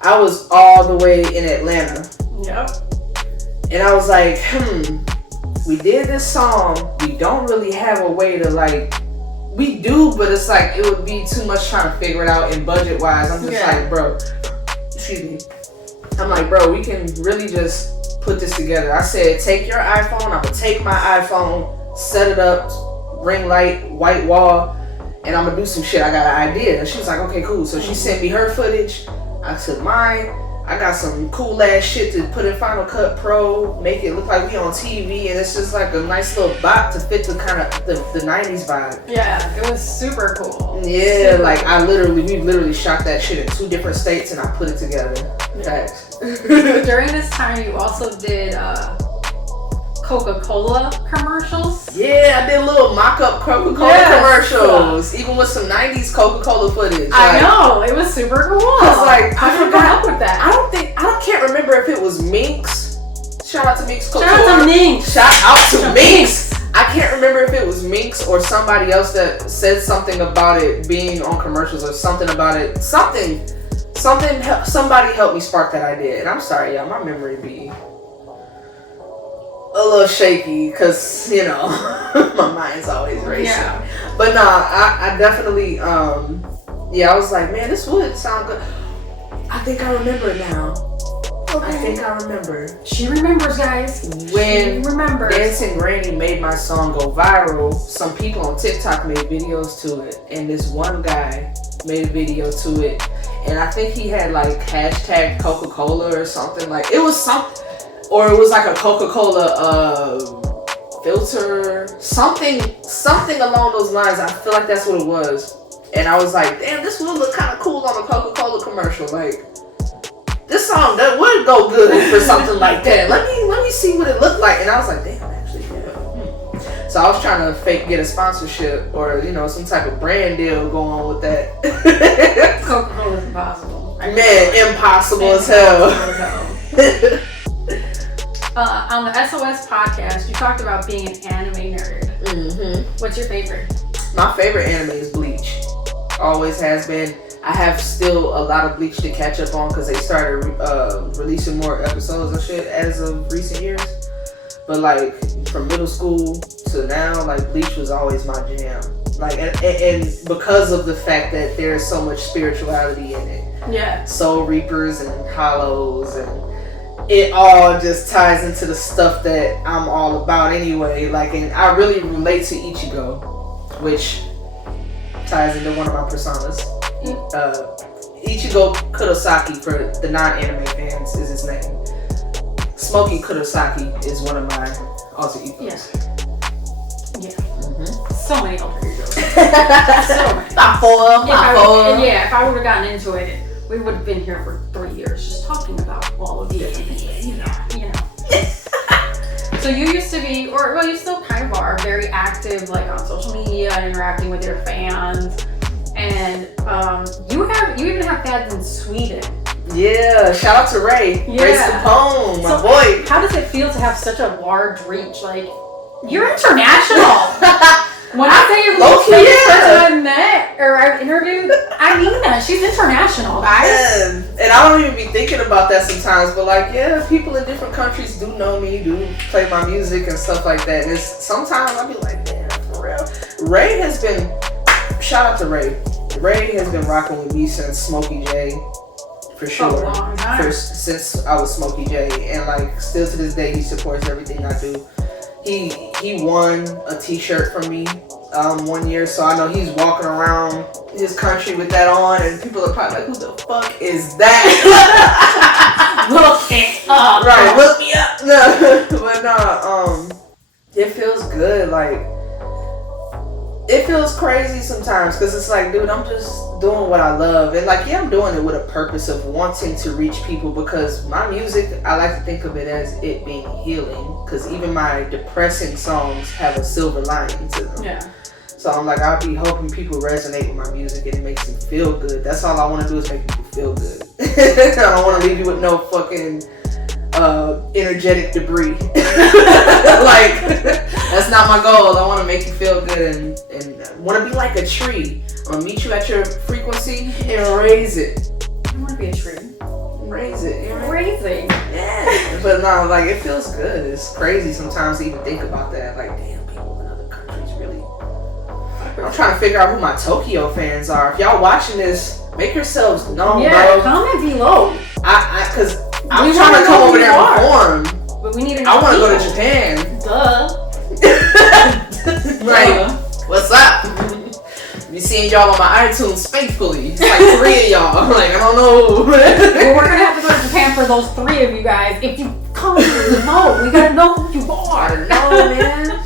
I was all the way in Atlanta. Yep. And I was like, we did this song. We don't really have a way to like, we do, but it's like, it would be too much trying to figure it out, and budget wise, I'm just like, bro, excuse me. I'm like, bro, we can really just put this together. I said, take your iPhone. I'm gonna take my iPhone, set it up, ring light, white wall, and I'm gonna do some shit. I got an idea. And she was like, okay, cool. So she sent me her footage. I took mine. I got some cool ass shit to put in Final Cut Pro, make it look like we on TV, and it's just like a nice little bop to fit the kind of the 90s vibe. Yeah, it was super cool. Yeah, super like cool. we literally shot that shit in 2 different states, and I put it together. Facts. During this time, you also did Coca-Cola commercials. Yeah, I did little mock-up Coca-Cola commercials, even with some 90s Coca-Cola footage. I know, it was super cool. Cause like I forgot up with that. I can't remember if it was Minx. Shout out to Minx Coca-Cola. Shout out to Minx. Shout out to Minx. I can't remember if it was Minx or somebody else that said something about it being on commercials or something about it. Somebody helped me spark that idea. And I'm sorry, y'all, my memory be a little shaky because, you know, my mind's always racing. Yeah. But nah, I definitely, I was like, man, this would sound good. I think I remember now. Okay. I think I remember. She remembers, guys. When she remembers. Dancing Granny made my song go viral, some people on TikTok made videos to it, and this one guy made a video to it, and I think he had like hashtag Coca-Cola or something, like it was something, or it was like a Coca-Cola filter, something along those lines. I feel like that's what it was. And I was like, damn, this would look kind of cool on a Coca-Cola commercial. Like, this song that would go good for something like that. Let me see what it looked like. And I was like, damn, actually, yeah. So I was trying to fake get a sponsorship or, you know, some type of brand deal going on with that. Coca-Cola is impossible. Man, impossible as hell. On the SOS podcast, you talked about being an anime nerd. Mm-hmm. What's your favorite? My favorite anime is Bleach. Always has been. I have still a lot of Bleach to catch up on because they started releasing more episodes and shit as of recent years. But like from middle school to now, like Bleach was always my jam. Like and because of the fact that there's so much spirituality in it. Soul Reapers and Hollows, and it all just ties into the stuff that I'm all about anyway. Like, and I really relate to Ichigo, which ties into one of my personas. Ichigo Kurosaki, for the non-anime fans, is his name. Smokey Kurosaki is one of my alter egos. So many alter egos. So many. Not four. If I would have gotten into it, we would have been here for 3 years just talking about all of the AMVs, you know. So you used to be, or well, you still kind of are, very active, like on social media and interacting with your fans. And you even have fans in Sweden. Yeah, shout out to Ray. Ray Capone, my boy. How does it feel to have such a large reach? Like, you're international. When I say you're the biggest person I've met or I've interviewed, I mean that. She's international, guys. Yeah. And I don't even be thinking about that sometimes, but like, yeah, people in different countries do know me, do play my music and stuff like that. And it's sometimes I'll be like, man, for real. Ray has been, shout out to Ray. Ray has been rocking with me since Smokey J, for sure. For a long time. Since I was Smokey J, and like still to this day he supports everything I do. He won a t-shirt from me 1 year, so I know he's walking around his country with that on, and people are probably like, who the fuck is that? Look it up. Right, look me up. No, but no, it feels good. Like, it feels crazy sometimes, because it's like, dude, I'm just doing what I love. And like, yeah, I'm doing it with a purpose of wanting to reach people, because my music, I like to think of it as it being healing, because even my depressing songs have a silver lining to them. Yeah. So I'm like, I'll be hoping people resonate with my music and it makes them feel good. That's all I want to do, is make people feel good. I don't want to leave you with no fucking energetic debris. Like, that's not my goal. I want to make you feel good and want to be like a tree. I'm going to meet you at your frequency and raise it. I want to be a tree. Raise it. You know? Raising. Yeah. But no, like, it feels good. It's crazy sometimes to even think about that. Like, damn, people in other countries really. I'm trying to figure out who my Tokyo fans are. If y'all watching this, make yourselves known, bro. Comment below. Cause I'm trying to come over there and perform. But we need to I want to go to Japan. Duh. Like, what's up? Be seeing y'all on my iTunes faithfully. It's like 3 of y'all. Like, I don't know. Well, we're gonna have to go to Japan for those 3 of you guys. If you come, we gotta know who you are. No, man.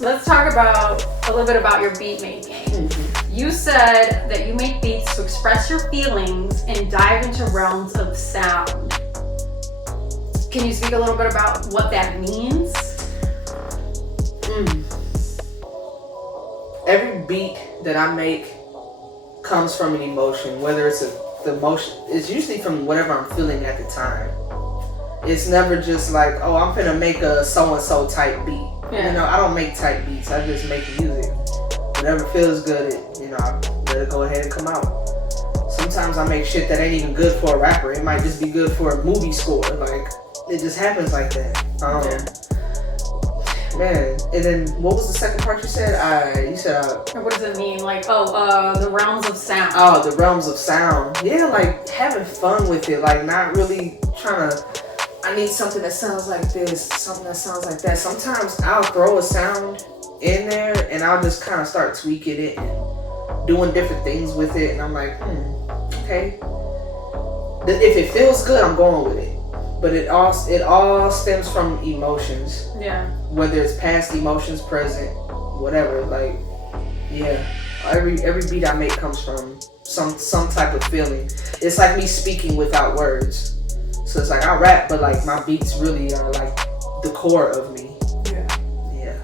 Let's talk about a little bit about your beat making. Mm-hmm. You said that you make beats to express your feelings and dive into realms of sound. Can you speak a little bit about what that means? Every beat that I make comes from an emotion, whether it's the emotion, it's usually from whatever I'm feeling at the time. It's never just like, oh, I'm finna make a so-and-so type beat. Yeah. You know, I don't make type beats, I just make music. Whatever feels good, I let it go ahead and come out. Sometimes I make shit that ain't even good for a rapper. It might just be good for a movie score. Like, it just happens like that. Man, and then what was the second part you said? You said what does it mean? Like, the realms of sound. Oh, the realms of sound. Yeah, like having fun with it. Like, not really trying to, I need something that sounds like this, something that sounds like that. Sometimes I'll throw a sound in there and I'll just kind of start tweaking it and doing different things with it. And I'm like, okay. If it feels good, I'm going with it. But it all stems from emotions. Yeah. Whether it's past emotions, present, whatever. Like, yeah. Every beat I make comes from some type of feeling. It's like me speaking without words. So it's like I rap, but like my beats really are like the core of me. Yeah. Yeah.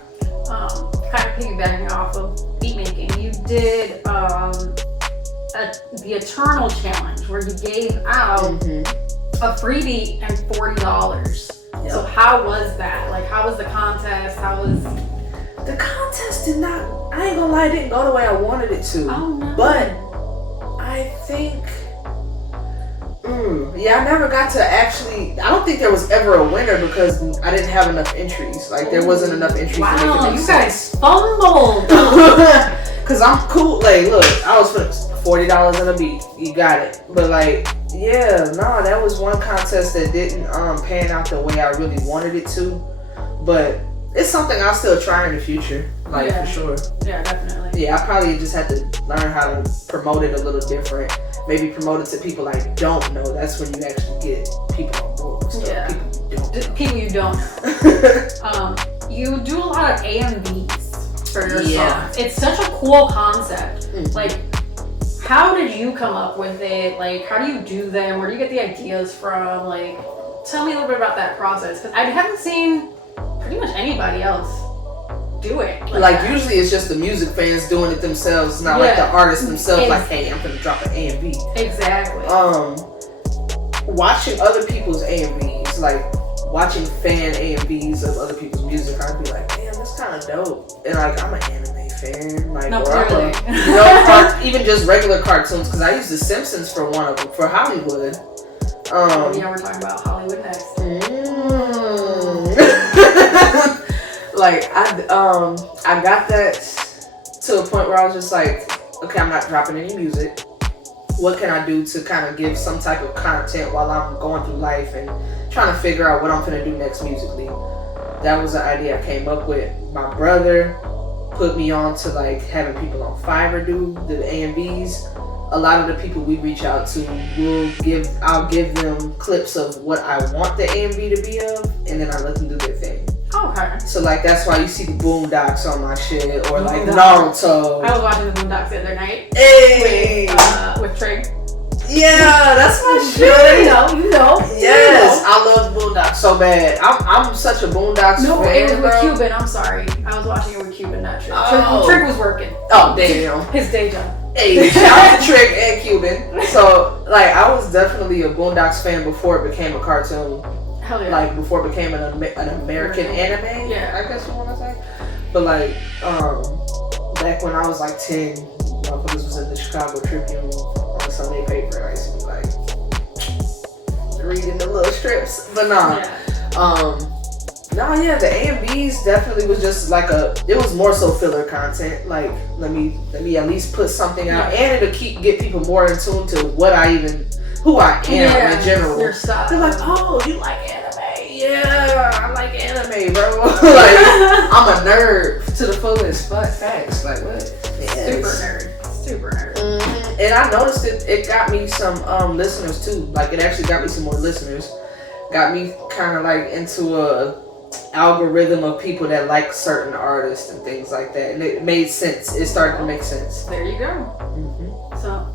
Kind of piggybacking off of beat making, you did the Eternal Challenge where you gave out a free beat and $40. Yep. So how was that? Like, how was the contest? The contest did not, I ain't gonna lie, it didn't go the way I wanted it to. Oh no. But I think, I never got to actually, I don't think there was ever a winner because I didn't have enough entries. Like, there wasn't enough entries to make it make you sense. Guys fumbled. Cause I'm cool. Like, look, I was putting $40 on a beat. You got it. But like, yeah, no, that was one contest that didn't pan out the way I really wanted it to. But it's something I'll still try in the future. Like, for sure. Yeah, definitely. Yeah, I probably just had to learn how to promote it a little different. Maybe promote it to people I don't know. That's when you actually get people on board with stuff. Yeah. People you don't know. People you don't know. You do a lot of AMVs for your songs. It's such a cool concept. Like, how did you come up with it? Like, how do you do them? Where do you get the ideas from? Like, tell me a little bit about that process. Because I haven't seen pretty much anybody else do it. Like usually it's just the music fans doing it themselves. It's not like the artists themselves like, hey, I'm gonna drop an AMV. Exactly. Watching other people's AMVs, like watching fan AMVs of other people's music, I'd be like, damn, that's kind of dope. And like, I'm an anime fan, like, or even just regular cartoons, because I used The Simpsons for one of them, for Hollywood. Yeah, we're talking about Hollywood next. Like I got that to a point where I was just like, okay, I'm not dropping any music. What can I do to kind of give some type of content while I'm going through life and trying to figure out what I'm gonna do next musically? That was the idea I came up with. My brother put me on to like having people on Fiverr do the AMVs. A lot of the people we reach out to, I'll give them clips of what I want the AMV to be of, and then I let them do their thing. Okay. So like that's why you see the Boondocks on my shit, or like Naruto. I was watching the Boondocks the other night. Hey. With Trig. Yeah, that's my shit. You know. Yes, I love Boondocks so bad. I'm such a Boondocks fan. No, it was with Cuban. I'm sorry. I was watching it with Cuban, not Trig. Trig was working. Oh damn. His day job. Hey, shout out to Trig and Cuban. So like I was definitely a Boondocks fan before it became a cartoon. Hell yeah. Like before it became an American anime. Yeah. I guess you want to say. But like back when I was like 10, motherfuckers was in the Chicago Tribune on the Sunday paper, and I used to be like reading the little strips. But nah. Yeah. The AMVs definitely was just like it was more so filler content. Like let me at least put something out, and it'll get people more in tune to who I am in general. Your style. They're like, oh, you like anime? Yeah, I like anime, bro. Like, I'm a nerd to the fullest. But facts, like what? Yes. Super nerd. Mm-hmm. And I noticed it got me some listeners too. Like it actually got me some more listeners. Got me kind of like into a algorithm of people that like certain artists and things like that, and it made sense. It started to make sense. There you go. Mm-hmm. So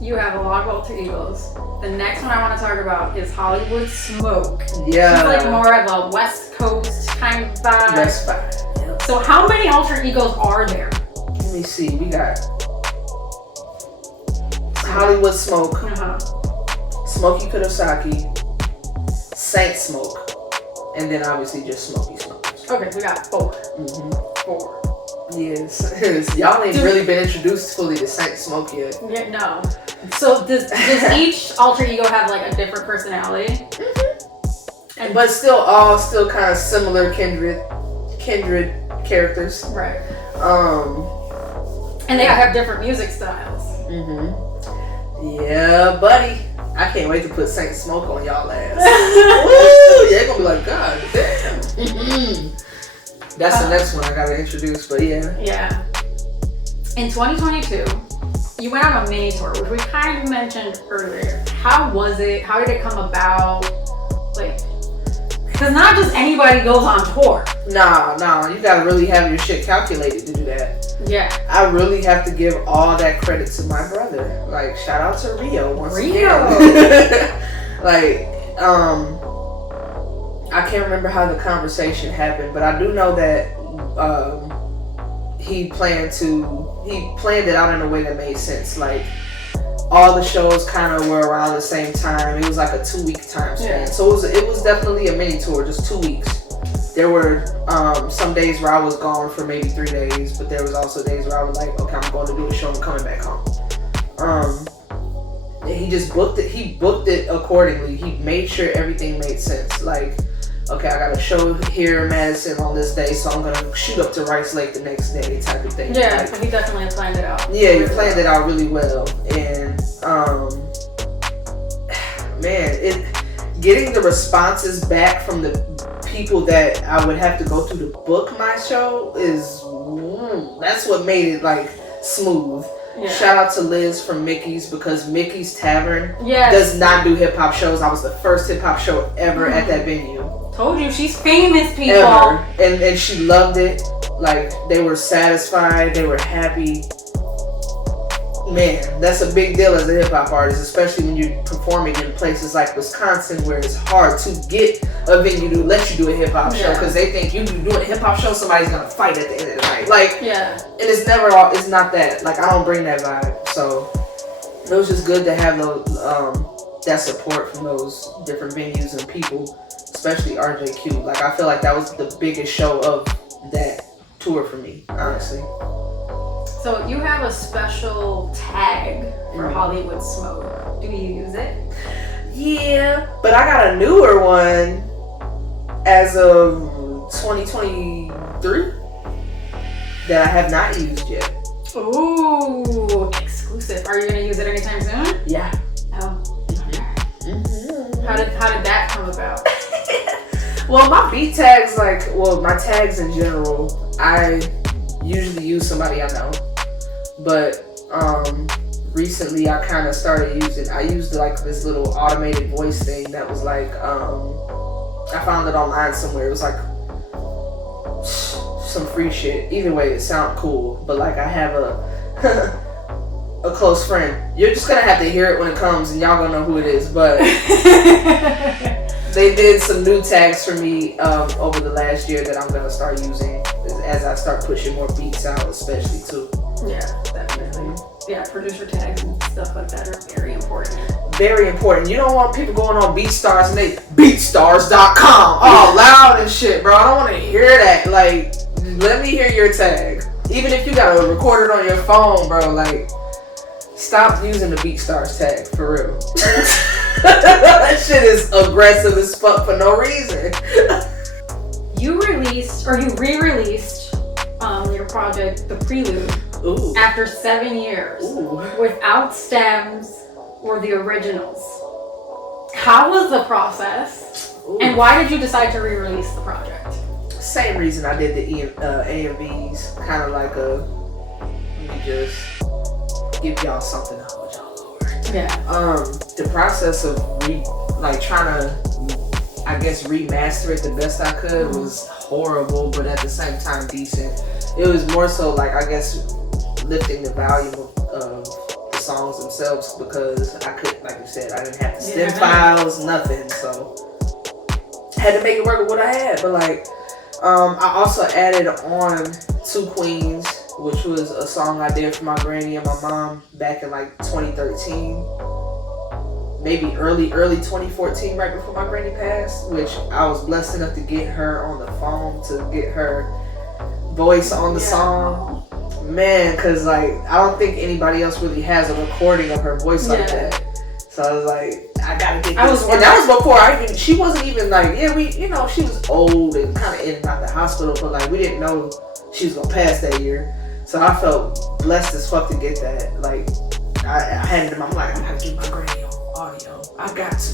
you have a lot of alter egos. The next one I want to talk about is Hollywood Smoke. Yeah. She's like more of a West Coast kind of vibe. That's fine. Yep. So how many alter egos are there? Let me see. We got Hollywood Smoke, Smokey Kurosaki, Saint Smoke, and then obviously just Smokey Smothers. Okay, we got 4. Mm-hmm. 4. Yes. Y'all ain't really been introduced fully to Saint Smoke yet. Yeah, no. So does each alter ego have like a different personality? Mm-hmm. But all still kind of similar, kindred characters. Right. And they have different music styles. Mm-hmm. Yeah, buddy. I can't wait to put Saint Smoke on y'all ass. Woo! Yeah, gonna be like, God damn. Mm-hmm. That's the next one I gotta introduce, but yeah. Yeah. In 2022, you went on a mini tour, which we kind of mentioned earlier. How was it? How did it come about? Like, because not just anybody goes on tour. Nah, you gotta really have your shit calculated to do that. Yeah. I really have to give all that credit to my brother. Like, shout out to Rio once again. Like, I can't remember how the conversation happened, but I do know that he planned it out in a way that made sense. Like, all the shows kind of were around the same time. It was like a 2-week time span. Yeah. So it was definitely a mini tour, just 2 weeks. There were some days where I was gone for maybe 3 days, but there was also days where I was like, okay, I'm going to do a show and coming back home. And he just booked it. He booked it accordingly. He made sure everything made sense. Like, okay, I got a show here in Madison on this day, so I'm gonna shoot up to Rice Lake the next day, type of thing. Yeah, like, he definitely planned it out. Yeah, he planned it out really well, and man, getting the responses back from the people that I would have to go through to book my show is that's what made it like smooth. Yeah. Shout out to Liz from Mickey's, because Mickey's Tavern does not do hip hop shows. I was the first hip hop show ever at that venue. Told you, she's famous, people. Ever. And she loved it. Like, they were satisfied, they were happy. Man, that's a big deal as a hip hop artist, especially when you're performing in places like Wisconsin, where it's hard to get a venue to let you do a hip hop show, because they think you doing a hip hop show, somebody's gonna fight at the end of the night. Like, and it's not that. Like, I don't bring that vibe. So it was just good to have that support from those different venues and people, especially RJQ. Like, I feel like that was the biggest show of that tour for me, honestly. So you have a special tag for Hollywood Smoke. Do you use it? Yeah, but I got a newer one as of 2023 that I have not used yet. Ooh, exclusive. Are you gonna use it anytime soon? Yeah. Oh. Mm-hmm. How did that come about? Well, my beat tags, my tags in general, I usually use somebody I know. But recently I kind of started I used like this little automated voice thing that was like, I found it online somewhere. It was like some free shit. Either way, it sounded cool. But like, I have a close friend. You're just gonna have to hear it when it comes, and y'all gonna know who it is. But they did some new tags for me over the last year that I'm gonna start using as I start pushing more beats out, especially too. Yeah, definitely. Yeah, producer tags and stuff like that are very important. Very important. You don't want people going on BeatStars and they BeatStars.com all loud and shit, bro. I don't want to hear that. Like, let me hear your tag. Even if you gotta record it on your phone, bro. Like, stop using the BeatStars tag for real. That shit is aggressive as fuck for no reason. You re-released your project, The Prelude. Ooh. After 7 years. Ooh. Without stems or the originals. How was the process? Ooh. And why did you decide to re-release the project? Same reason I did the AMVs. Kind of like let me just give y'all something to hold y'all over. Yeah. The process of trying to, I guess, remaster it the best I could was horrible, but at the same time decent. It was more so like, I guess, lifting the volume of the songs themselves, because I could, like you said, I didn't have the stem files, nothing, so had to make it work with what I had. But like, I also added on Two Queens, which was a song I did for my granny and my mom back in like 2013. Maybe early 2014, right before my granny passed, which I was blessed enough to get her on the phone to get her voice on the song. Man, cause like, I don't think anybody else really has a recording of her voice like that. So I was like, I gotta get this. And that was before she wasn't even like, she was old and kind of in and out the hospital, but like, we didn't know she was gonna pass that year. So I felt blessed as fuck to get that. Like, I had them, I'm like, I gotta get my granny on audio. I got to.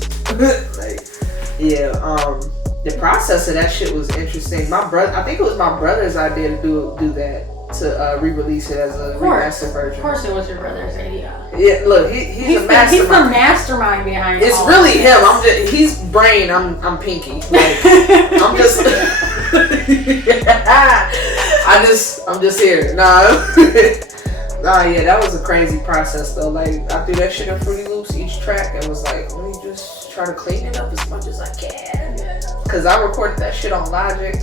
The process of that shit was interesting. I think it was my brother's idea to do that, to re-release it as a remastered version. Of course it was your brother's idea. Yeah, look, he's a mastermind. He's the mastermind behind it. It's really him. He's brain, I'm pinky. Like, I'm just I'm just here. Yeah, that was a crazy process though. Like, I threw that shit in Fruity Loops, each track, and was like, let me just try to clean it up as much as I can. Cause I recorded that shit on Logic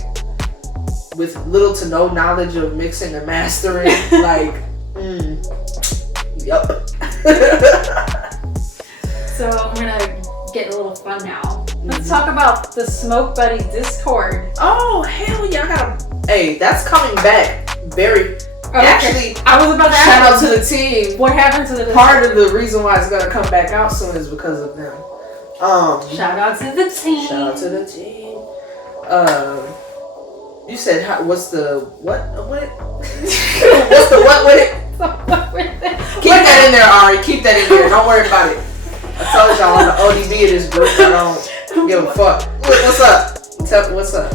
with little to no knowledge of mixing and mastering. Like, yup. So I'm gonna get a little fun now. Let's talk about the Smoke Buddies Discord. Oh, hell yeah. Hey, that's coming back very... Actually, I was about to shout out to the team. What happened to the Discord? Part of the reason why it's gonna come back out soon is because of them. Shout out to the team. Shout out to the team. You said what's the what with it? What's the what with it? Keep that in there, Ari. Keep that in there. Don't worry about it. I told y'all I'm the ODB of this group. I don't give a fuck. What's up? What's up?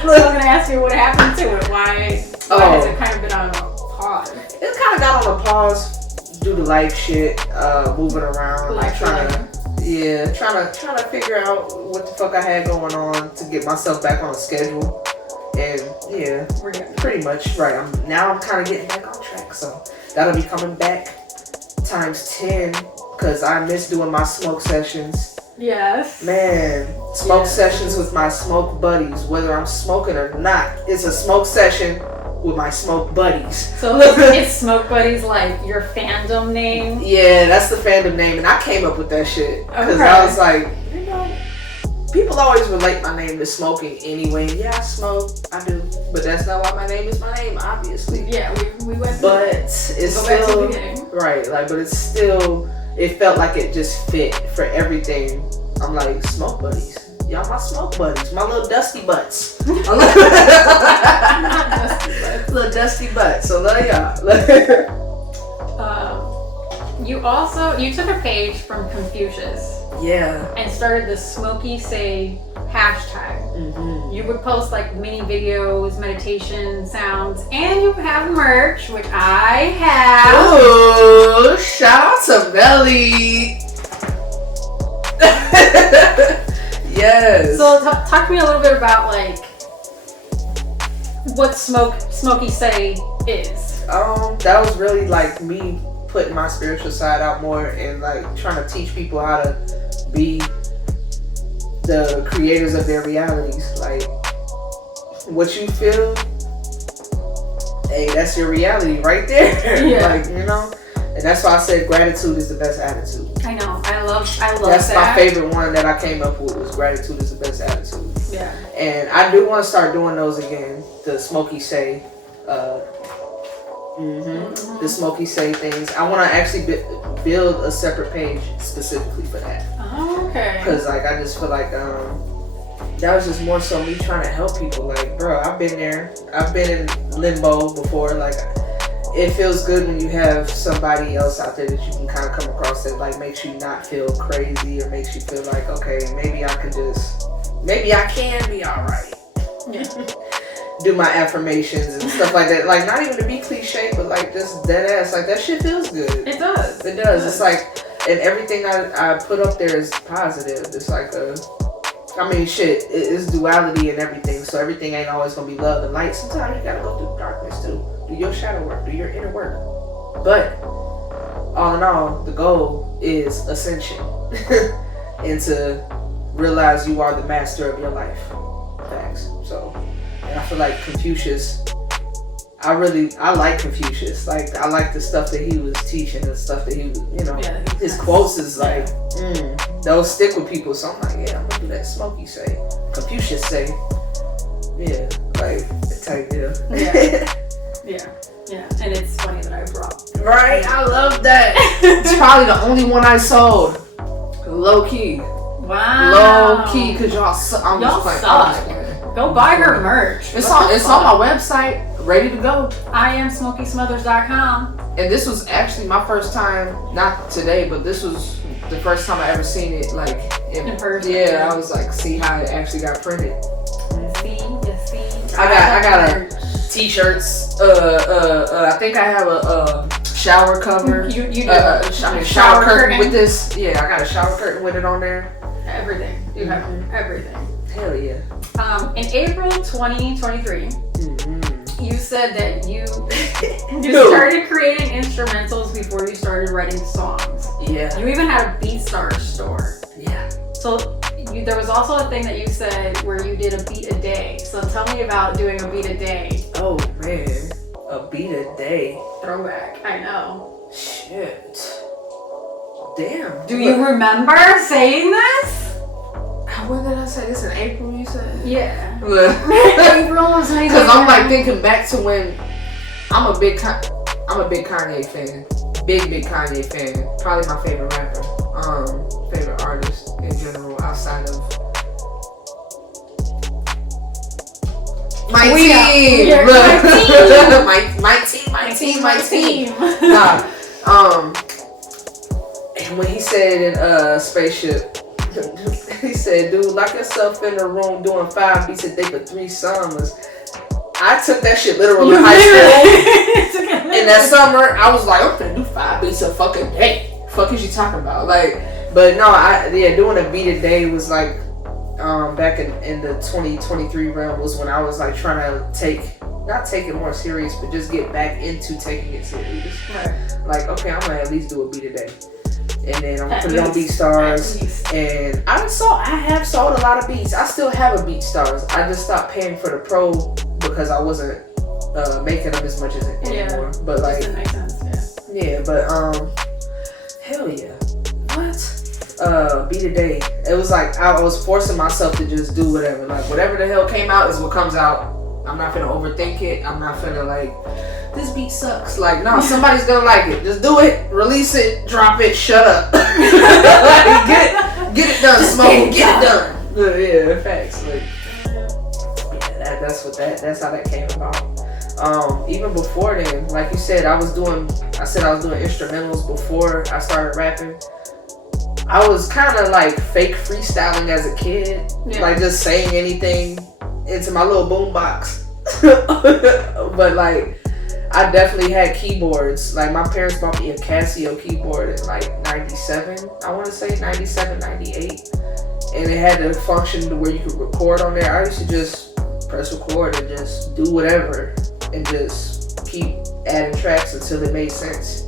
I was gonna ask you what happened to it. Why has it kind of been on a pause? It kind of got on a pause due to life shit, moving around, trying to figure out what the fuck I had going on to get myself back on a schedule. And yeah, pretty much right. I'm kind of getting back on track, so that'll be coming back times 10 because I miss doing my smoke sessions. Yes. Man, smoke sessions with my smoke buddies, whether I'm smoking or not. It's a smoke session with my smoke buddies. So is Smoke Buddies like your fandom name? Yeah, that's the fandom name, and I came up with that shit because I was like, you know, people always relate my name to smoking anyway. Yeah, I smoke, I do, but that's not why my name is my name, obviously. Yeah, we went. But it's still right, like, but it's still. It felt like it just fit for everything. I'm like, smoke buddies. Y'all my smoke buddies. My little dusty butts. Little dusty butts. So love y'all. You took a page from Confucius. Yeah. And started the Smokey Say hashtag. Mm-hmm. You would post like mini videos, meditation sounds, and you have merch, which I have. Ooh, shout out to Melly. Yes. So talk to me a little bit about like what Smokey Say is. That was really like me putting my spiritual side out more and like trying to teach people how to be the creators of their realities. Like what you feel, hey, that's your reality right there. Yeah. Like, you know, and that's why I said gratitude is the best attitude. I know. I love that's that. my favorite one that I came up with was gratitude is the best attitude. Yeah. And I do want to start doing those again. The Smokey Say, the Smokey Say things. I want to actually build a separate page specifically for that. Oh, okay. Because like I just feel like that was just more so me trying to help people. Like, bro, I've been there. I've been in limbo before. Like, it feels good when you have somebody else out there that you can kind of come across that like makes you not feel crazy or makes you feel like, okay, maybe I can be all right. Yeah. Do my affirmations and stuff like that. Like, not even to be cliche, but like just dead ass. Like, that shit feels good. It does. It does. It's like, and everything I put up there is positive. It's like it's duality and everything. So everything ain't always gonna be love and light. Sometimes you gotta go through darkness too. Do your shadow work. Do your inner work. But all in all, the goal is ascension and to realize you are the master of your life. Facts. So, and I feel like Confucius. I like Confucius. Like, I like the stuff that he was teaching, the stuff that he was, you know, his quotes is like, those stick with people. So I'm like, yeah, I'm gonna do that Smokey Say. Confucius Say. Yeah, like, type deal. Yeah, and it's funny that I brought. Right, I love that. It's probably the only one I sold. Low key. Wow. Low key, cause y'all suck. Go buy her merch. It's on my website, ready to go. I am SmokeySmothers.com. And this was actually my first time, not today, but this was the first time I ever seen it like in person. Yeah, I was like, see how it actually got printed. See. I got a t-shirts. I think I have a shower cover. You do. Shower curtain with this. Yeah, I got a shower curtain with it on there. Everything. You have everything. Hell yeah. In April 2023, you said that you started creating instrumentals before you started writing songs. Yeah. You even had a BeatStars store. Yeah. So there was also a thing that you said where you did a beat a day. So tell me about doing a beat a day. Oh man, a beat a day. Throwback. I know. Shit. Damn. Do you remember saying this? When did I say this? In April, you said? Yeah. April was amazing. Because I'm like thinking back to when I'm a big Kanye fan. Big Kanye fan. Probably my favorite rapper. Favorite artist in general outside of My We team. are My team. Nah. And when he said in Spaceship, he said, dude, lock yourself in the room doing 5 beats a day for 3 summers. I took that shit literally in high school. In that summer, I was like, I'm gonna do 5 beats a fucking day. Fuck is you talking about? Like, but no, doing a beat a day was like, back in the 2023 realm was when I was like trying to not take it more serious, but just get back into taking it serious. Right. Like, okay, I'm gonna at least do a beat a day. And then I'm putting on BeatStars. And I have sold a lot of beats. I still have a BeatStars. I just stopped paying for the pro because I wasn't making them as much as anymore. But like, that makes sense. Yeah, but hell yeah. What? Beat a day. It was like I was forcing myself to just do whatever. Like whatever the hell came out is what comes out. I'm not gonna overthink it. I'm not gonna like, this beat sucks. Like, no, somebody's gonna like it. Just do it, release it, drop it, shut up. Like, get it done, Smoke. Get it done. Yeah, facts. Like, yeah, that's how that came about. Even before then, like you said, I was doing instrumentals before I started rapping. I was kind of like fake freestyling as a kid, like just saying anything into my little boombox. But like, I definitely had keyboards. Like my parents bought me a Casio keyboard in like 97, I want to say 97, 98. And it had the function to where you could record on there. I used to just press record and just do whatever and just keep adding tracks until it made sense.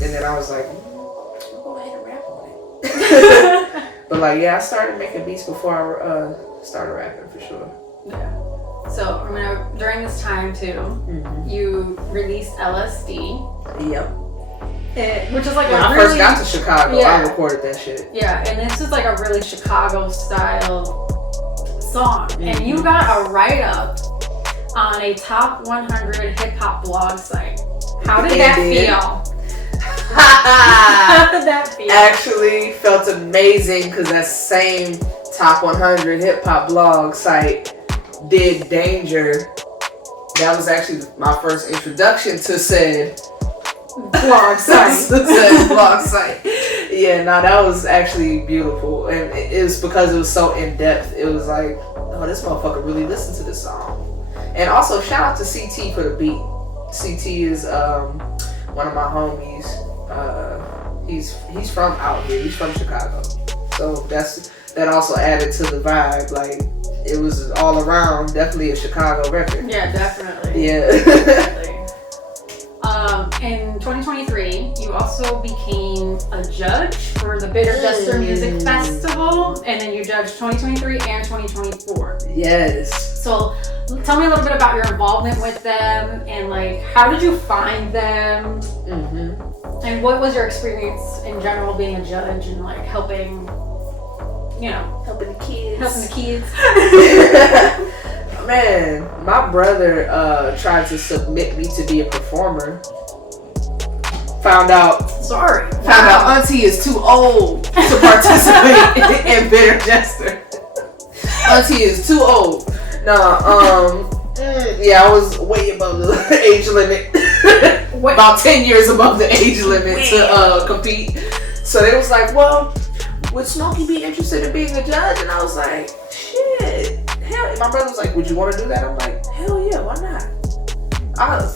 And then I was like, I'll go ahead and rap on it. But like, yeah, I started making beats before I started rapping for sure. Yeah. So during this time too, you released LSD. Yep. Which is like when I first got to Chicago, I recorded that shit. Yeah, and this is like a really Chicago style song. And you got a write-up on a top 100 hip hop blog site. How did that feel? How did that feel? Actually felt amazing because that same top 100 hip hop blog site did Danger. That was actually my first introduction to said blog site. Blog site. Yeah, no, that was actually beautiful, and it was because it was so in depth. It was like, oh, this motherfucker really listened to this song. And also shout out to CT for the beat. CT is one of my homies. He's from out here. He's from Chicago, so that also added to the vibe. Like, it was all around definitely a Chicago record. Yeah, definitely. Yeah. Definitely. In 2023, you also became a judge for the Bitter Jester Music Festival, and then you judged 2023 and 2024. Yes. So tell me a little bit about your involvement with them, and like, how did you find them? And what was your experience in general being a judge and like helping the kids? Man, my brother tried to submit me to be a performer. Found out Auntie is too old to participate in Bitter Jester. Auntie is too old. Yeah, I was way above the age limit. About 10 years above the age limit to compete. So they was like, well, would Smokey be interested in being a judge? And I was like, shit. Hell, my brother was like, would you want to do that? I'm like, hell yeah, why not?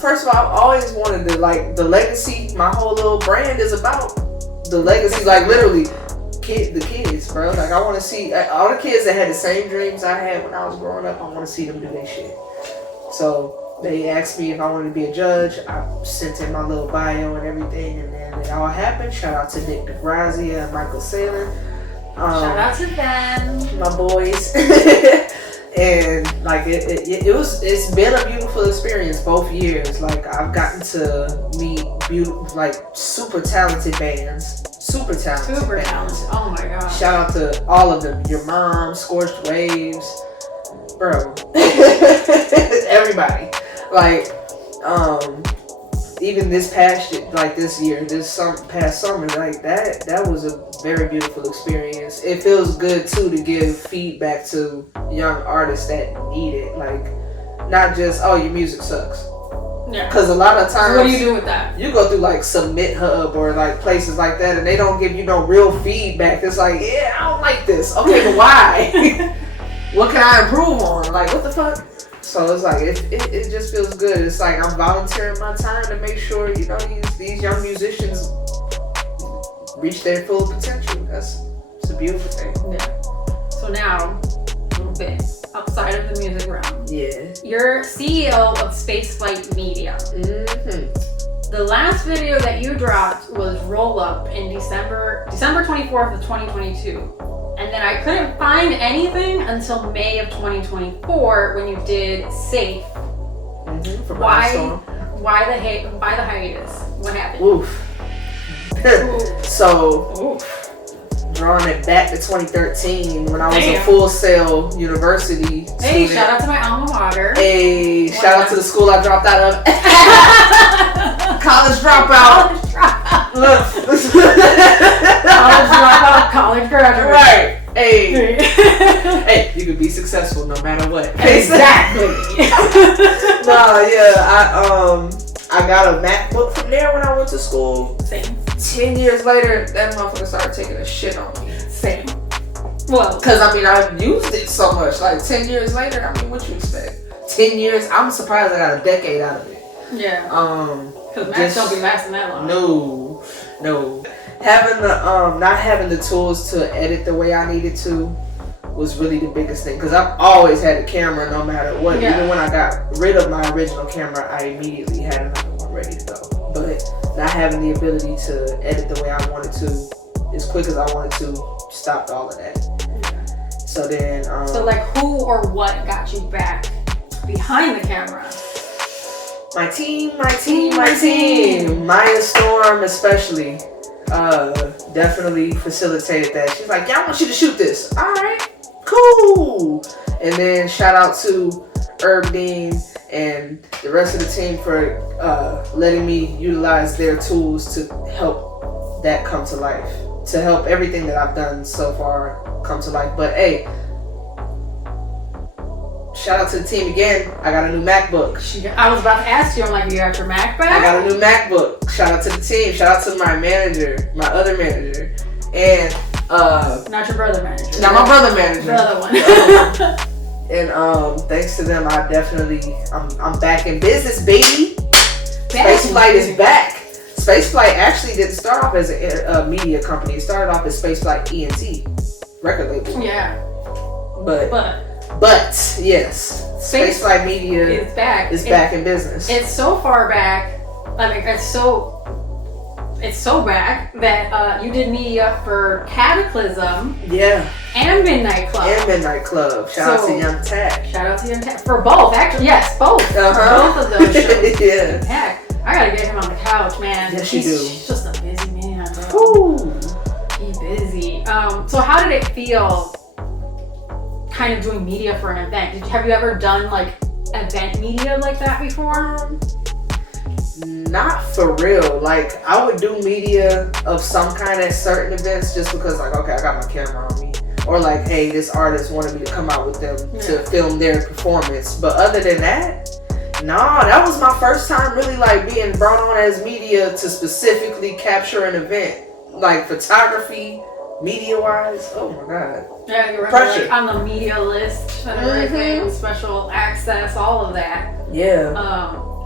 First of all, I've always wanted to, like, the legacy. My whole little brand is about the legacy, like literally the kids, bro. Like, I want to see all the kids that had the same dreams I had when I was growing up. I want to see them do their shit. So they asked me if I wanted to be a judge. I sent in my little bio and everything, and then it all happened. Shout out to Nick DeGrazia and Michael Saylor. Shout out to them, my boys. And like it's been a beautiful experience both years. Like, I've gotten to meet super talented bands. Super talented. Oh my god. Shout out to all of them. Your Mom, Scorched Waves, bro. Everybody. Like, even this past year, past summer, like that was a very beautiful experience. It feels good too to give feedback to young artists that need it. Like, not just, oh, your music sucks. Yeah. Because a lot of times, so what do you do with that? You go through like Submit Hub or like places like that, and they don't give you no real feedback. It's like, yeah, I don't like this. Okay, but why? What can I improve on? Like, what the fuck? So it's like, it just feels good. It's like I'm volunteering my time to make sure, you know, these young musicians reach their full potential. It's a beautiful thing. Yeah. So now, a little bit outside of the music realm. Yeah. You're CEO of Spaceflight Media. Mm-hmm. The last video that you dropped was Roll Up in December 24th of 2022. And then I couldn't find anything until May of 2024 when you did Safe. Mm-hmm. Why the hiatus? What happened? Oof. So, drawing it back to 2013 when I was a Full Sail University student. Hey, shout out to my alma mater. Hey, shout out to the school I dropped out of. College dropout. Look. College dropout, college graduate. Right. Hey. Hey, you could be successful no matter what. Exactly. No, yeah, I got a MacBook from there when I went to school. Same. 10 years later, that motherfucker started taking a shit on me. Same. Well, because I mean, I've used it so much. Like 10 years later, I mean, what you expect? 10 years, I'm surprised I got a decade out of it. Yeah. Because Macs don't be lasting that long. No. Having the not having the tools to edit the way I needed to was really the biggest thing. Because I've always had a camera no matter what. Yeah. Even when I got rid of my original camera, I immediately had another one ready to go. But not having the ability to edit the way I wanted to, as quick as I wanted to, stopped all of that. Yeah. So then so like who or what got you back behind the camera? My team. Maya Storm especially definitely facilitated that. She's like, yeah, I want you to shoot this. Alright, cool. And then shout out to Rebranding and the rest of the team for letting me utilize their tools to help that come to life. To help everything that I've done so far come to life. But hey, shout out to the team again. I got a new MacBook. I was about to ask you, I'm like, you got your Mac back? I got a new MacBook. Shout out to the team. Shout out to my manager, my other manager. And not your brother manager. Not my brother manager. The other one. And thanks to them, I'm back in business, baby. Spaceflight is back. Spaceflight actually didn't start off as a media company. It started off as Spaceflight ENT record label. Yeah. But yes, Spaceflight Media is back. Back in business. It's so far back. I mean, it's so back that you did media for Cataclysm. Yeah. And Midnight Club. Shout out to Young Tack. For both, actually. Yes, both. Uh-huh. For both of those shows. Yeah. Heck, I gotta get him on the couch, man. Yes, you do. He's just a busy man. Ooh. He's busy. So how did it feel kind of doing media for an event? Have you ever done like event media like that before? Not for real. Like I would do media of some kind at certain events just because like, okay, I got my camera on me. Or like, hey, this artist wanted me to come out with them to film their performance. But other than that, nah, that was my first time really like being brought on as media to specifically capture an event. Like photography, media-wise, oh my god. Yeah, you were like on the media list and everything, special access, all of that. Yeah.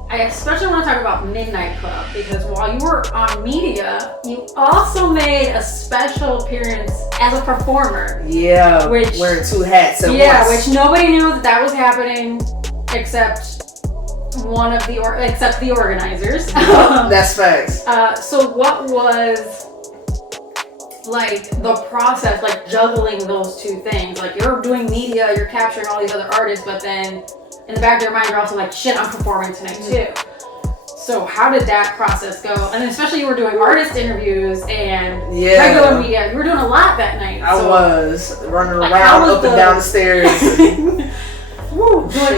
I especially want to talk about Midnight Club because while you were on media, you also made a special appearance as a performer. Yeah, wearing two hats at once. Yeah, which nobody knew that was happening except the organizers. That's facts. So what was like the process, like juggling those two things? Like you're doing media, you're capturing all these other artists, but then in the back of your mind, you're also like, shit, I'm performing tonight too. So how did that process go? And then especially you were doing artist interviews and regular media. You were doing a lot that night. I was running around up and down the stairs. Doing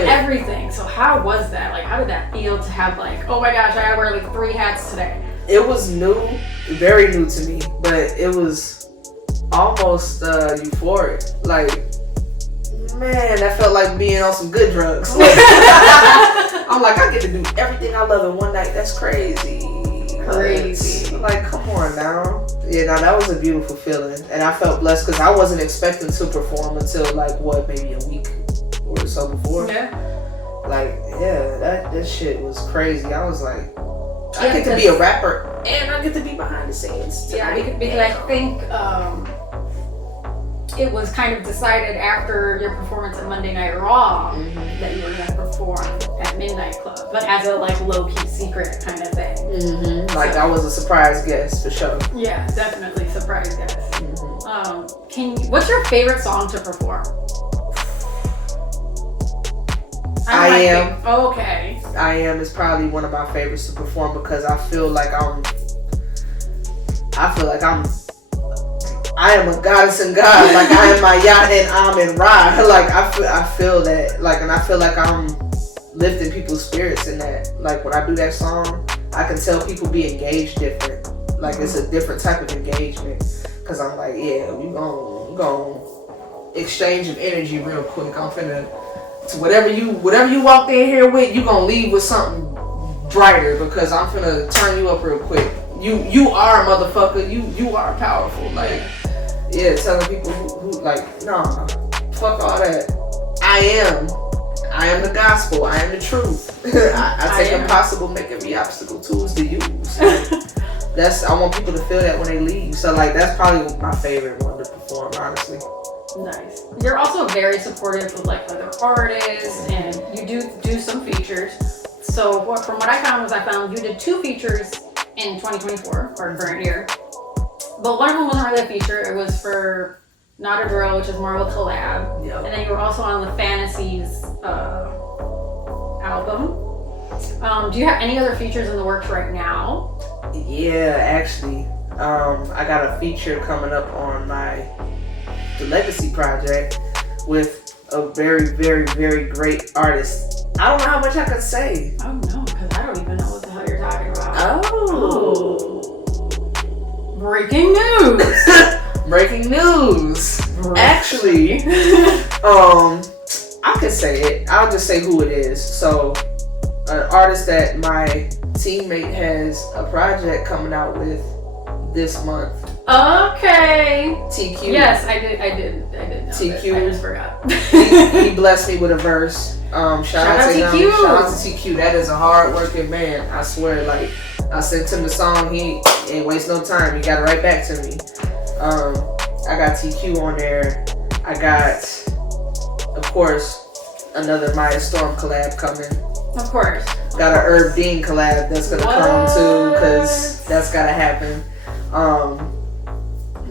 everything. So how was that? Like, how did that feel to have like, oh my gosh, I gotta wear like 3 hats today? It was new, very new to me, but it was almost euphoric. Like, Man, that felt like being on some good drugs. I'm like, I get to do everything I love in one night. That's crazy. Crazy. Like, come on now. Yeah, no, that was a beautiful feeling. And I felt blessed because I wasn't expecting to perform until like, what, maybe a week or so before. Yeah. Like, yeah, that shit was crazy. I was like, I get to be a rapper and I get to be behind the scenes tonight. Yeah, because I think it was kind of decided after your performance at Monday Night Raw that you were going to perform at Midnight Club, but as a like low-key secret kind of thing. Like I was a surprise guest for sure. Yeah, definitely surprise guest. What's your favorite song to perform? I Am. Okay. I Am is probably one of my favorites to perform because I feel like I am a goddess in God. Like I am my yacht and I'm in Ra. Like I feel that. Like, and I feel like I'm lifting people's spirits in that. Like when I do that song, I can tell people be engaged different. Like it's a different type of engagement. Cause I'm like, yeah, we gon' exchange of energy real quick. I'm finna. So whatever you walked in here with, you gonna leave with something brighter because I'm finna turn you up real quick. You are a motherfucker. You are powerful. Like, yeah, telling people who like, nah, fuck all that. I am the gospel. I am the truth. I take impossible, make every obstacle tools to use. I want people to feel that when they leave. So like, that's probably my favorite one to perform, honestly. Nice. You're also very supportive of like other artists, and you do some features. So from what I found you did 2 features in 2024 or current year, but one of them wasn't really a feature. It was for Not a Drill, which is more of a collab. Yep. And then you were also on the Fantasies album. Do you have any other features in the works right now? Yeah, actually, I got a feature coming up on the Legacy project with a very, very, very great artist. I don't know how much I can say. Oh no, because I don't even know what the hell you're talking about. Oh. Breaking news. Breaking news. Actually, I could say it. I'll just say who it is. So, an artist that my teammate has a project coming out with this month. Okay. TQ. Yes, I did know TQ. that. I just forgot. he blessed me with a verse. Shout out to him. TQ. Shout out to TQ. That is a hard working man. I swear. Like, I sent him the song. He ain't waste no time. He got it right back to me. I got TQ on there. I got, of course, another Maya Storm collab coming. Of course. Got an Herb Dean collab that's gonna come too, because that's gotta happen.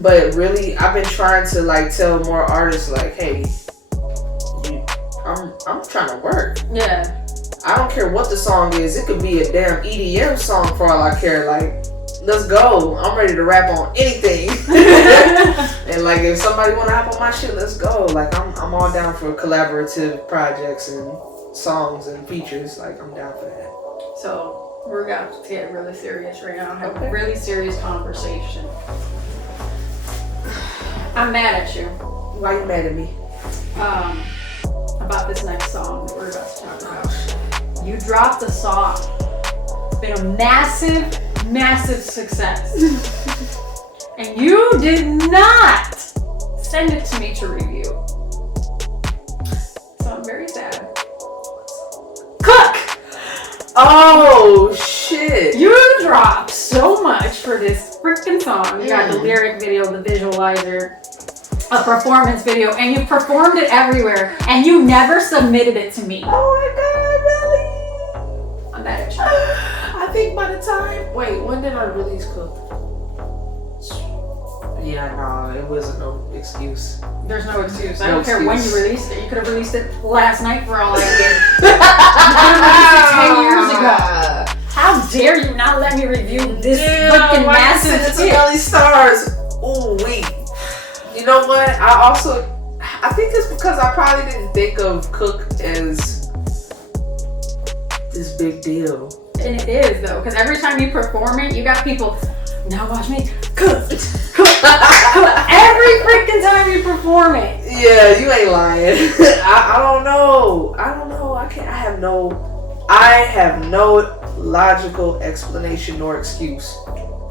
But really, I've been trying to like tell more artists like, hey, I'm trying to work. Yeah. I don't care what the song is. It could be a damn EDM song for all I care. Like, let's go. I'm ready to rap on anything. And like, if somebody wanna hop on my shit, let's go. Like, I'm all down for collaborative projects and songs and features. Like, I'm down for that. So we're about to get really serious right now. Have Okay. a really serious conversation. I'm mad at you. Why you mad at me? About this next song that we're about to talk about. You dropped a song. It's been a massive, massive success. And you did not send it to me to review. So I'm very sad. Cook! Oh shit! You dropped so much for this freaking song. You got the lyric video, the visualizer, a performance video, and you performed it everywhere, and you never submitted it to me. Oh my god, really? I'm mad at you. I think by the time. Wait, when did I release Cook? Yeah, no, it wasn't no excuse. There's no excuse. I No don't care when excuse. you released it. You could have released it last night for all I care. You could have released it 10 years ago. How dare you not let me review this freaking massive It's hit? Melly Starz. Ooh, wait. You know what? I think it's because I probably didn't think of Cook as this big deal. And it is though, because every time you perform it, you got people, now watch me Every freaking time you perform it. Yeah, you ain't lying. I don't know. I have no logical explanation nor excuse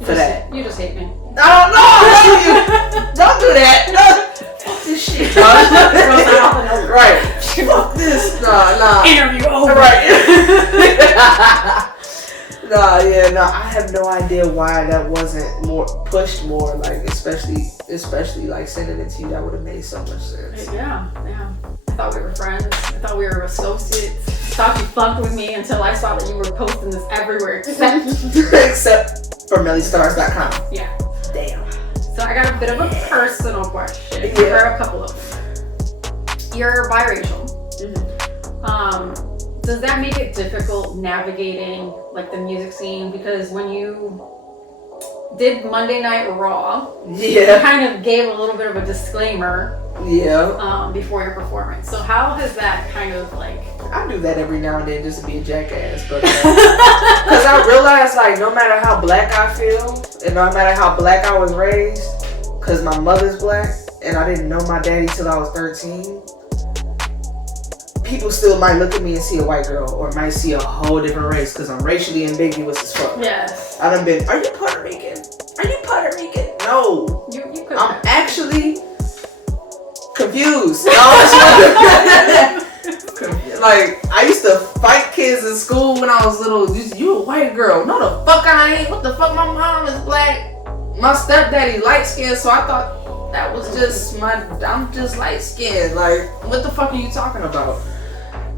for that. You just hate me. No, don't do that. No. Fuck this shit. Right. Fuck this. Nah. Interview over. Right. I have no idea why that wasn't more pushed more, like especially like sending it to you. That would have made so much sense. Yeah. I thought we were friends. I thought we were associates. I thought you fucked with me until I saw that you were posting this everywhere except for mellystars.com. Yeah. Damn. So I got a bit of a personal question Yeah. for a couple of them. You're biracial. Mm-hmm. Does that make it difficult navigating like the music scene? Because when you did Monday Night Raw, you kind of gave a little bit of a disclaimer before your performance. So how has that kind of like... I do that every now and then just to be a jackass, but because I realize like no matter how black I feel and no matter how black I was raised, because my mother's black and I didn't know my daddy till I was 13, people still might look at me and see a white girl or might see a whole different race because I'm racially ambiguous as fuck. Yes. I done been, are you Puerto Rican? Are you Puerto Rican? No. You could. I'm actually confused. Like, I used to fight kids in school when I was little. You a white girl. No, the fuck I ain't. What the fuck? My mom is black. My stepdaddy light skinned, so I thought that was just I'm just light skinned. Like, what the fuck are you talking about?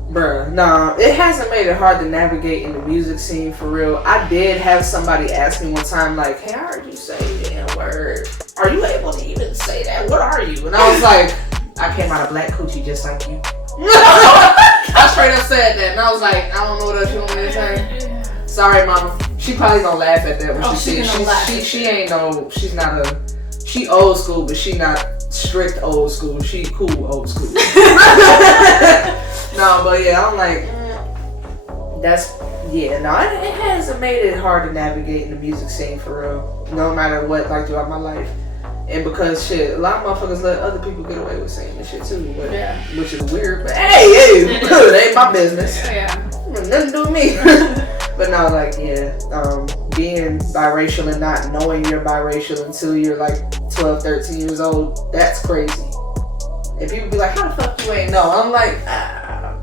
Bruh, nah, it hasn't made it hard to navigate in the music scene for real. I did have somebody ask me one time, like, hey, I heard you say the N-word. Are you able to even say that? What are you? And I was like, I came out of black coochie just like you. I straight up said that, and I was like, I don't know what else you want me to say. Sorry, mama. She probably gonna laugh at that when she sees it. She ain't no, she's not she old school, but she not strict old school. She cool old school. No, but yeah, I'm like, it hasn't made it hard to navigate in the music scene for real. No matter what, like throughout my life. And because shit, a lot of motherfuckers let other people get away with saying this shit too, but, which is weird. But hey, it ain't my business. Yeah. Nothing to do with me. But no, like being biracial and not knowing you're biracial until you're like 12, 13 years old, that's crazy. And people be like, how the fuck you ain't know? I'm like, I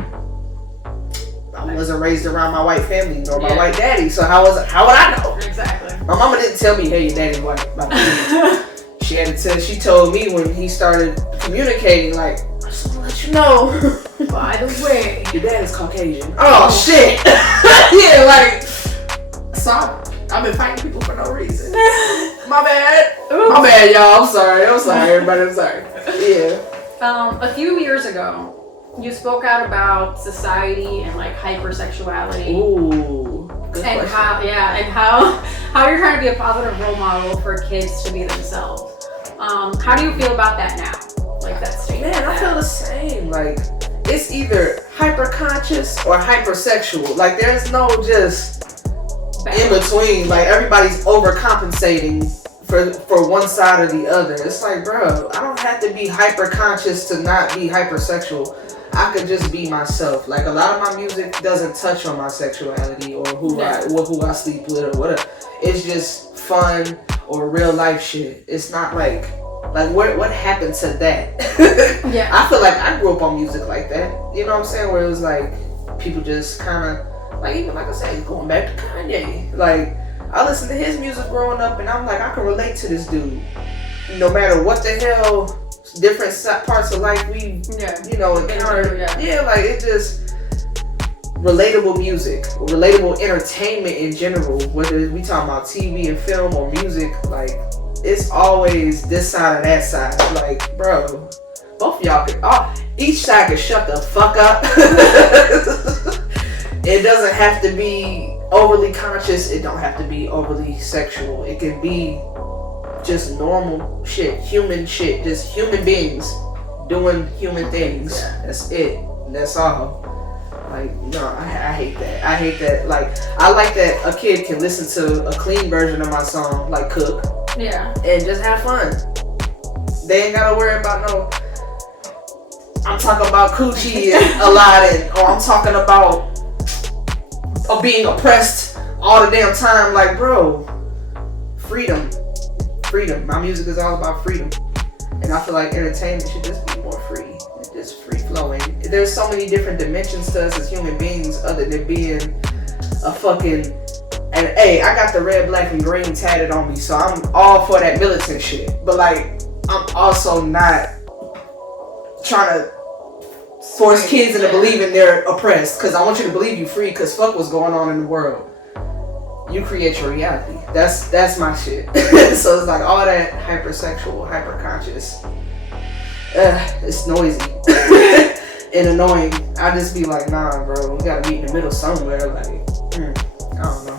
wasn't raised around my white family nor my white daddy, so how would I know? Exactly. My mama didn't tell me, hey, your daddy's white. She told me when he started communicating, like, I just want to let you know. By the way, your dad is Caucasian. Oh shit. Yeah, like, sorry. I've been fighting people for no reason. My bad. Ooh. My bad, y'all. I'm sorry, everybody. I'm sorry. Yeah. A few years ago, you spoke out about society and like hypersexuality. Ooh. Good and question. how you're trying to be a positive role model for kids to be themselves. How do you feel about that now? Like that statement? Man, I feel the same. Like, it's either hyper conscious or hypersexual. Like, there's no just in between. Like, everybody's overcompensating for one side or the other. It's like, bro, I don't have to be hyper conscious to not be hypersexual. I could just be myself. Like, a lot of my music doesn't touch on my sexuality or who I sleep with or whatever. It's just fun or real life shit. It's not like what happened to that? Yeah. I feel like I grew up on music like that. You know what I'm saying? Where it was like people just kind of like, even like I said, going back to Kanye. Like, I listened to his music growing up, and I'm like, I can relate to this dude. No matter what the hell different parts of life we, encounter. Yeah, like it just relatable music, relatable entertainment in general. Whether we talking about TV and film or music, like it's always this side or that side. Like, bro, both of y'all each side can shut the fuck up. It doesn't have to be overly conscious. It don't have to be overly sexual. It can be just normal shit, human shit, just human beings doing human things. That's it. That's all. Like, no, I hate that. I hate that. Like, I like that a kid can listen to a clean version of my song, like Cook, Yeah. And just have fun. They ain't gotta worry about no, I'm talking about coochie and Aladdin, or I'm talking about being oppressed all the damn time. Like, bro, freedom. My music is all about freedom. And I feel like entertainment should just be more free. It's just free flowing. There's so many different dimensions to us as human beings other than being a fucking... And hey, I got the red, black, and green tatted on me, so I'm all for that militant shit. But like, I'm also not trying to force kids into believing they're oppressed, because I want you to believe you free, because fuck what's going on in the world. You create your reality. That's my shit. So it's like all that hypersexual, hyperconscious. It's noisy and annoying. I just be like, nah, bro, we gotta meet in the middle somewhere. Like, I don't know.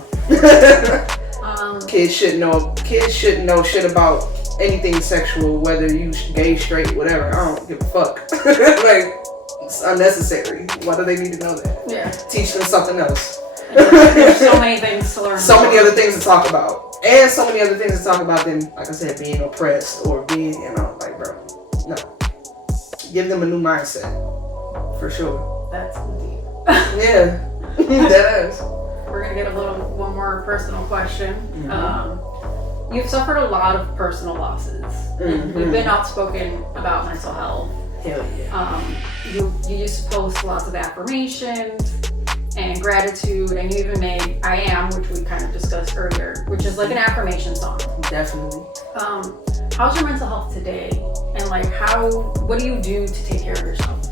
Kids shouldn't know shit about anything sexual, whether you gay, straight, whatever. I don't give a fuck. Like, it's unnecessary. Why do they need to know that? Yeah. Teach them something else. There's so many things to learn. So many other things to talk about. And so many other things to talk about than, like I said, being oppressed or being, like, bro, no. Give them a new mindset. For sure. That's deep. Yeah. That is. We're going to get one more personal question. Mm-hmm. You've suffered a lot of personal losses. Mm-hmm. You've been outspoken about mental health. Hell yeah. You used to post lots of affirmations and gratitude, and you even made I Am, which we kind of discussed earlier, which is like an affirmation song. Definitely. How's your mental health today? And like what do you do to take care of yourself?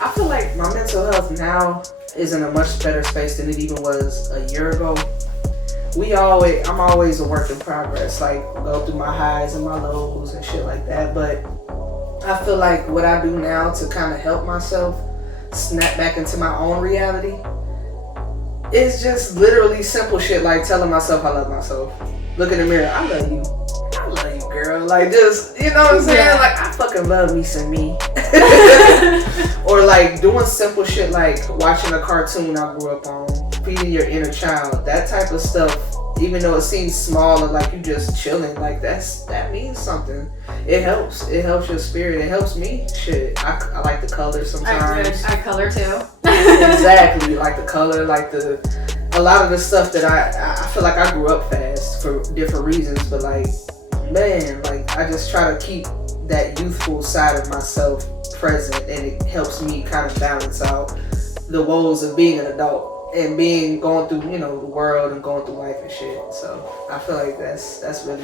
I feel like my mental health now is in a much better space than it even was a year ago. I'm always a work in progress, like go through my highs and my lows and shit like that. But I feel like what I do now to kind of help myself snap back into my own reality is just literally simple shit like telling myself I love myself. Look in the mirror, I love you. I love you, girl. Like, just, you know what I'm saying? Yeah. Like, I fucking love me some me. Or like doing simple shit like watching a cartoon I grew up on, feeding your inner child, that type of stuff. Even though it seems small and like you just chilling, like that means something. It helps. It helps your spirit. It helps me. Shit, I like the color sometimes. I color too. Exactly, like the color, like a lot of the stuff that I feel like I grew up fast for different reasons, but like, man, like I just try to keep that youthful side of myself present, and it helps me kind of balance out the woes of being an adult and going through, the world and going through life and shit. So I feel like that's really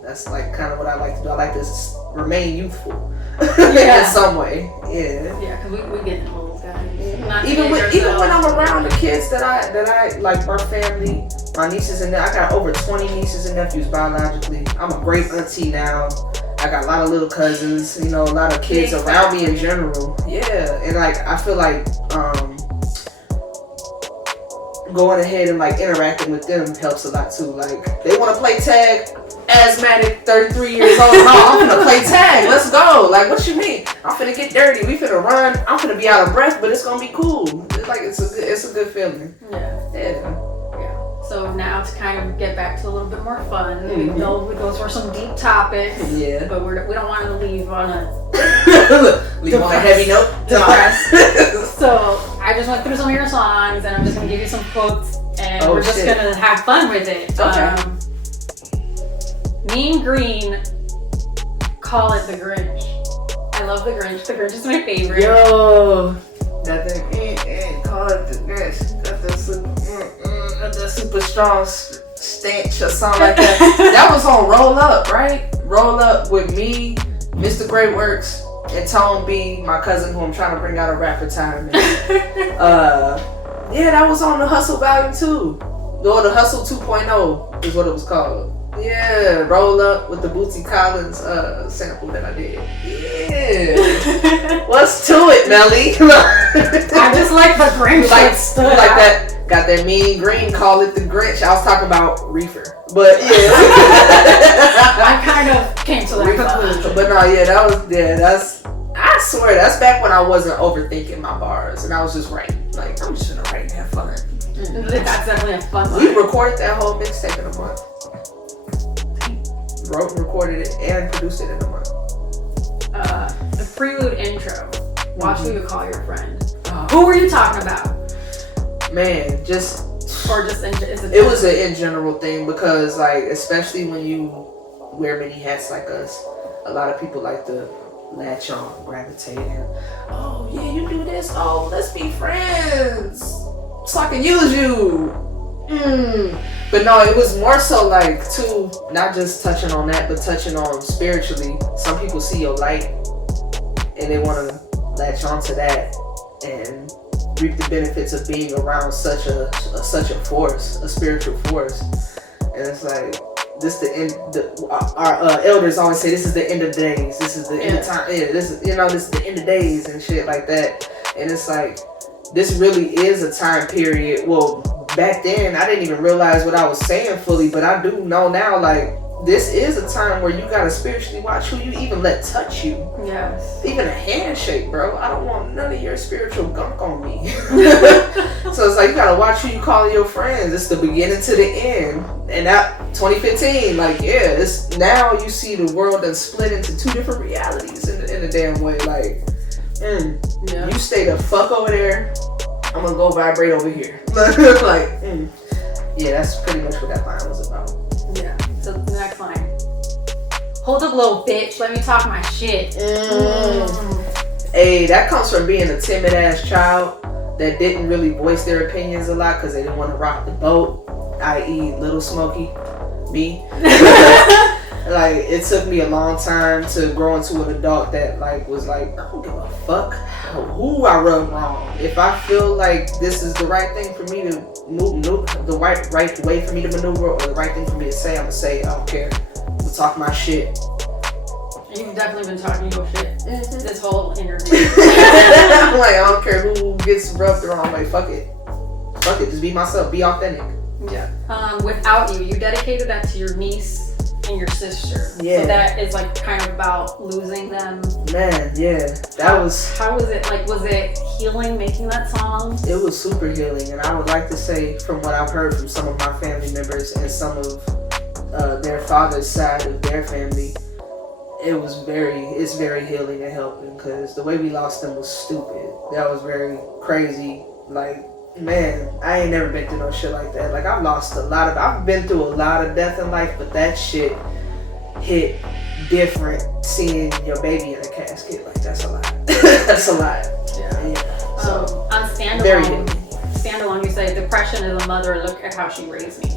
that's like kind of what I like to do. I like to remain youthful in some way. Yeah. Yeah, because we get old guys. Yeah. Even when I'm around the kids that I like, my family, my nieces and I got over 20 nieces and nephews biologically. I'm a great auntie now. I got a lot of little cousins, a lot of kids around me in general. Yeah, and like I feel like going ahead and like interacting with them helps a lot too. Like they want to play tag, asthmatic, 33 years old. No, I'm gonna play tag. Let's go. Like, what you mean? I'm finna get dirty. We finna run. I'm finna be out of breath, but it's gonna be cool. It's like it's a good feeling. Yeah. So now to kind of get back to a little bit more fun, we know those were some deep topics. Yeah. But we don't want to leave on a heavy note. Depressed. So I just went through some of your songs, and I'm just gonna give you some quotes, and we're just gonna have fun with it. Okay. Mean Green, call it the Grinch. I love the Grinch. The Grinch is my favorite. Yo, that thing, call it the Grinch. Got the super strong stench or something like that. That was on Roll Up, right? Roll Up with me, Mr. Greatworks, and Tone B, my cousin who I'm trying to bring out of rap retirement. Yeah, that was on the Hustle Volume 2. Or the Hustle 2.0 is what it was called. Yeah, Roll Up with the Bootsy Collins sample that I did. Yeah. What's to it, Melly? I just like the Grinch. Like that. Got that Mean Green, call it the Grinch. I was talking about reefer, but yeah. I kind of came to that conclusion. But no, that's. I swear, that's back when I wasn't overthinking my bars and I was just writing. Like, I'm just gonna write and have fun. That's definitely a fun one. We recorded that whole mixtape in a month. wrote and recorded it and produced it in a month. The prelude intro. Watch Who You Call Your Friend. Who were you talking about? Man, just... Or just it was an in general thing because, like, especially when you wear many hats like us, a lot of people like to latch on, gravitate, and oh yeah, you do this. Oh, let's be friends so I can use you. But no, it was more so like too, not just touching on that, but touching on spiritually. Some people see your light and they want to latch onto that and reap the benefits of being around such a force, a spiritual force. And it's like, this the end. Our elders always say, this is the end of days. This is the end of time. Yeah, this is this is the end of days and shit like that. And it's like, this really is a time period. Well, back then I didn't even realize what I was saying fully, but I do know now. Like, this is a time where you gotta spiritually watch who you even let touch you. Yes. Even a handshake, bro. I don't want none of your spiritual gunk on me. So it's like, you gotta watch who you calling your friends. It's the beginning to the end. And that 2015, like, yeah, it's now you see the world that's split into two different realities in a damn way. Like, you stay the fuck over there. I'm gonna go vibrate over here. Like, yeah, that's pretty much what that line was about. Yeah. So the next line. Hold up, little bitch. Let me talk my shit. Hey, that comes from being a timid ass child that didn't really voice their opinions a lot because they didn't want to rock the boat, i.e. Little Smokey, me. Like, it took me a long time to grow into an adult that like was like, I don't give a fuck who I rub wrong. If I feel like this is the right thing for me to move, the right way for me to maneuver, or the right thing for me to say, I'm gonna say it. I don't care. We'll talk my shit. You've definitely been talking your shit this whole interview. I'm like, I don't care who gets rubbed the wrong way. Fuck it. Just be myself. Be authentic. Yeah. Without You dedicated that to your niece and your sister. Yeah. So that is like kind of about losing them. Man, yeah. How was it? Like, was it healing making that song? It was super healing, and I would like to say, from what I've heard from some of my family members and some of their father's side of their family, it's very healing and helping, because the way we lost them was stupid. That was very crazy. Like, man, I ain't never been through no shit like that. Like, I've been through a lot of death in life, but that shit hit different. Seeing your baby in a casket, like, that's a lot. That's a lot. Yeah. So on Standalone, you say, depression is a mother, look at how she raised me.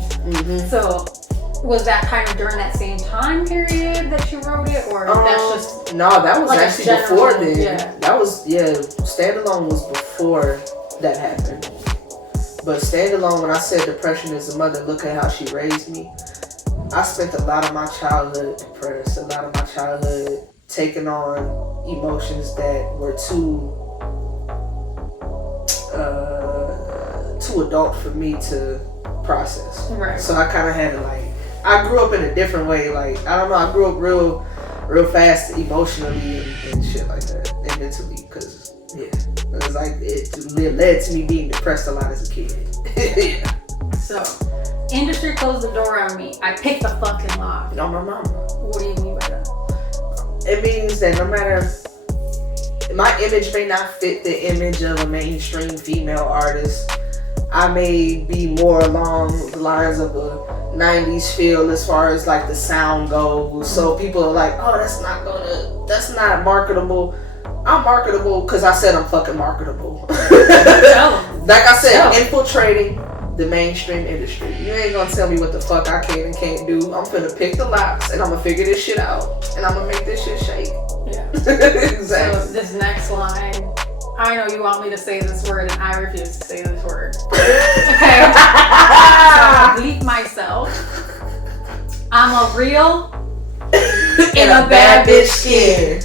So was that kind of during that same time period that you wrote it, or that's just... No, that was like actually before then. Yeah. That was, Standalone was before that happened. But Standalone, when I said depression is a mother, look at how she raised me, I spent a lot of my childhood depressed, a lot of my childhood taking on emotions that were too adult for me to process. Right. So I kind of had to, like, I grew up in a different way. Like, I don't know, I grew up real fast emotionally and shit like that, and mentally, because, it was like, it led to me being depressed a lot as a kid. Yeah. So, industry closed the door on me. I picked the fucking lock. On my mama. What do you mean by that? It means that no matter, my image may not fit the image of a mainstream female artist. I may be more along the lines of a 90s feel as far as like the sound goes. So people are like, oh, that's not marketable. I'm marketable because I said I'm fucking marketable. Like I said, infiltrating the mainstream industry. You ain't gonna tell me what the fuck I can and can't do. I'm finna pick the locks and I'm gonna figure this shit out. And I'm gonna make this shit shake. Yeah. Exactly. So this next line, I know you want me to say this word and I refuse to say this word. Okay. So I bleep myself. I'm a real in a bad bitch skin.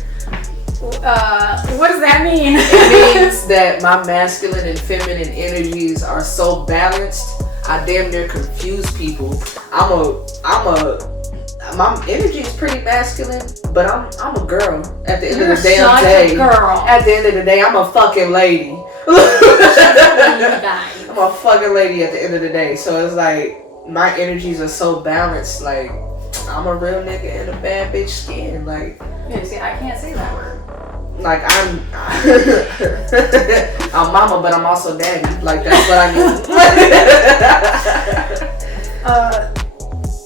What does that mean? It means that my masculine and feminine energies are so balanced, I damn near confuse people. My energy is pretty masculine, but I'm a girl at the end of the damn day. At the end of the day, I'm a fucking lady. I'm a fucking lady at the end of the day. So it's like, my energies are so balanced, like, I'm a real nigga in a bad bitch skin. Like, Yeah, see, I can't say that word. like I'm mama, but I'm also daddy. Like, that's what I mean.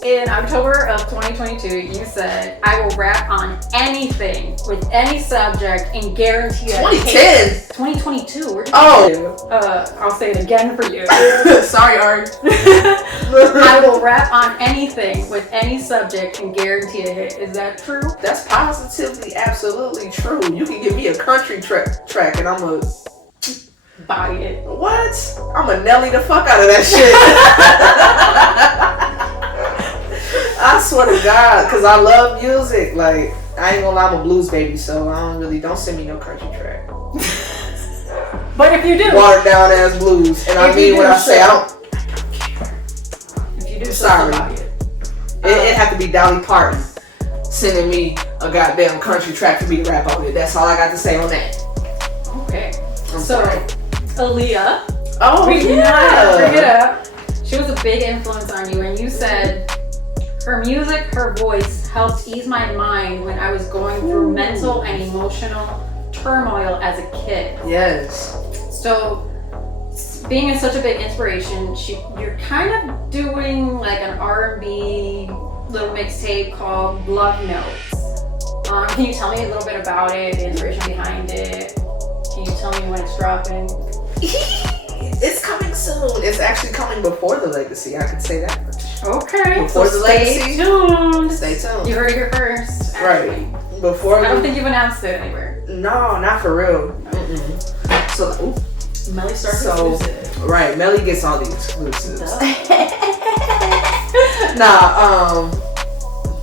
In October of 2022, you said, I will rap on anything with any subject and guarantee a 2010. 2022. Where did I'll say it again for you. Sorry, Ari. I will rap on anything with any subject and guarantee a hit. Is that true? That's positively, absolutely true. You can give me a country track and I'm a Buy it. what? I'm a Nelly the fuck out of that shit. I swear to God, cause I love music. Like, I ain't gonna lie, I'm a blues baby, so don't send me no country track. But if you do, Watered down ass blues, and I mean what I say. I don't care. If you do, Sorry. buy it. It have to be Dolly Parton sending me a goddamn country track for me to rap on it. That's all I got to say on that. Okay. I'm So, sorry. Aaliyah. Oh Bring it yeah. up. She was a big influence on you, and you said her music, her voice helped ease my mind when I was going through mental and emotional turmoil as a kid. Yes. So, being such a big inspiration, you're kind of doing like an R&B little mixtape called Love Notes. Can you tell me a little bit about it, the inspiration behind it? Can you tell me when it's dropping? It's coming soon. It's actually coming before the legacy. I could say that much. Okay. Before So the stay legacy. tuned. Stay tuned. You heard it here first. Actually. Right. Before. I don't think you've announced it anywhere. No, not for real. Mm-mm. So, Melly Starz exclusive. Right, Melly gets all the exclusives.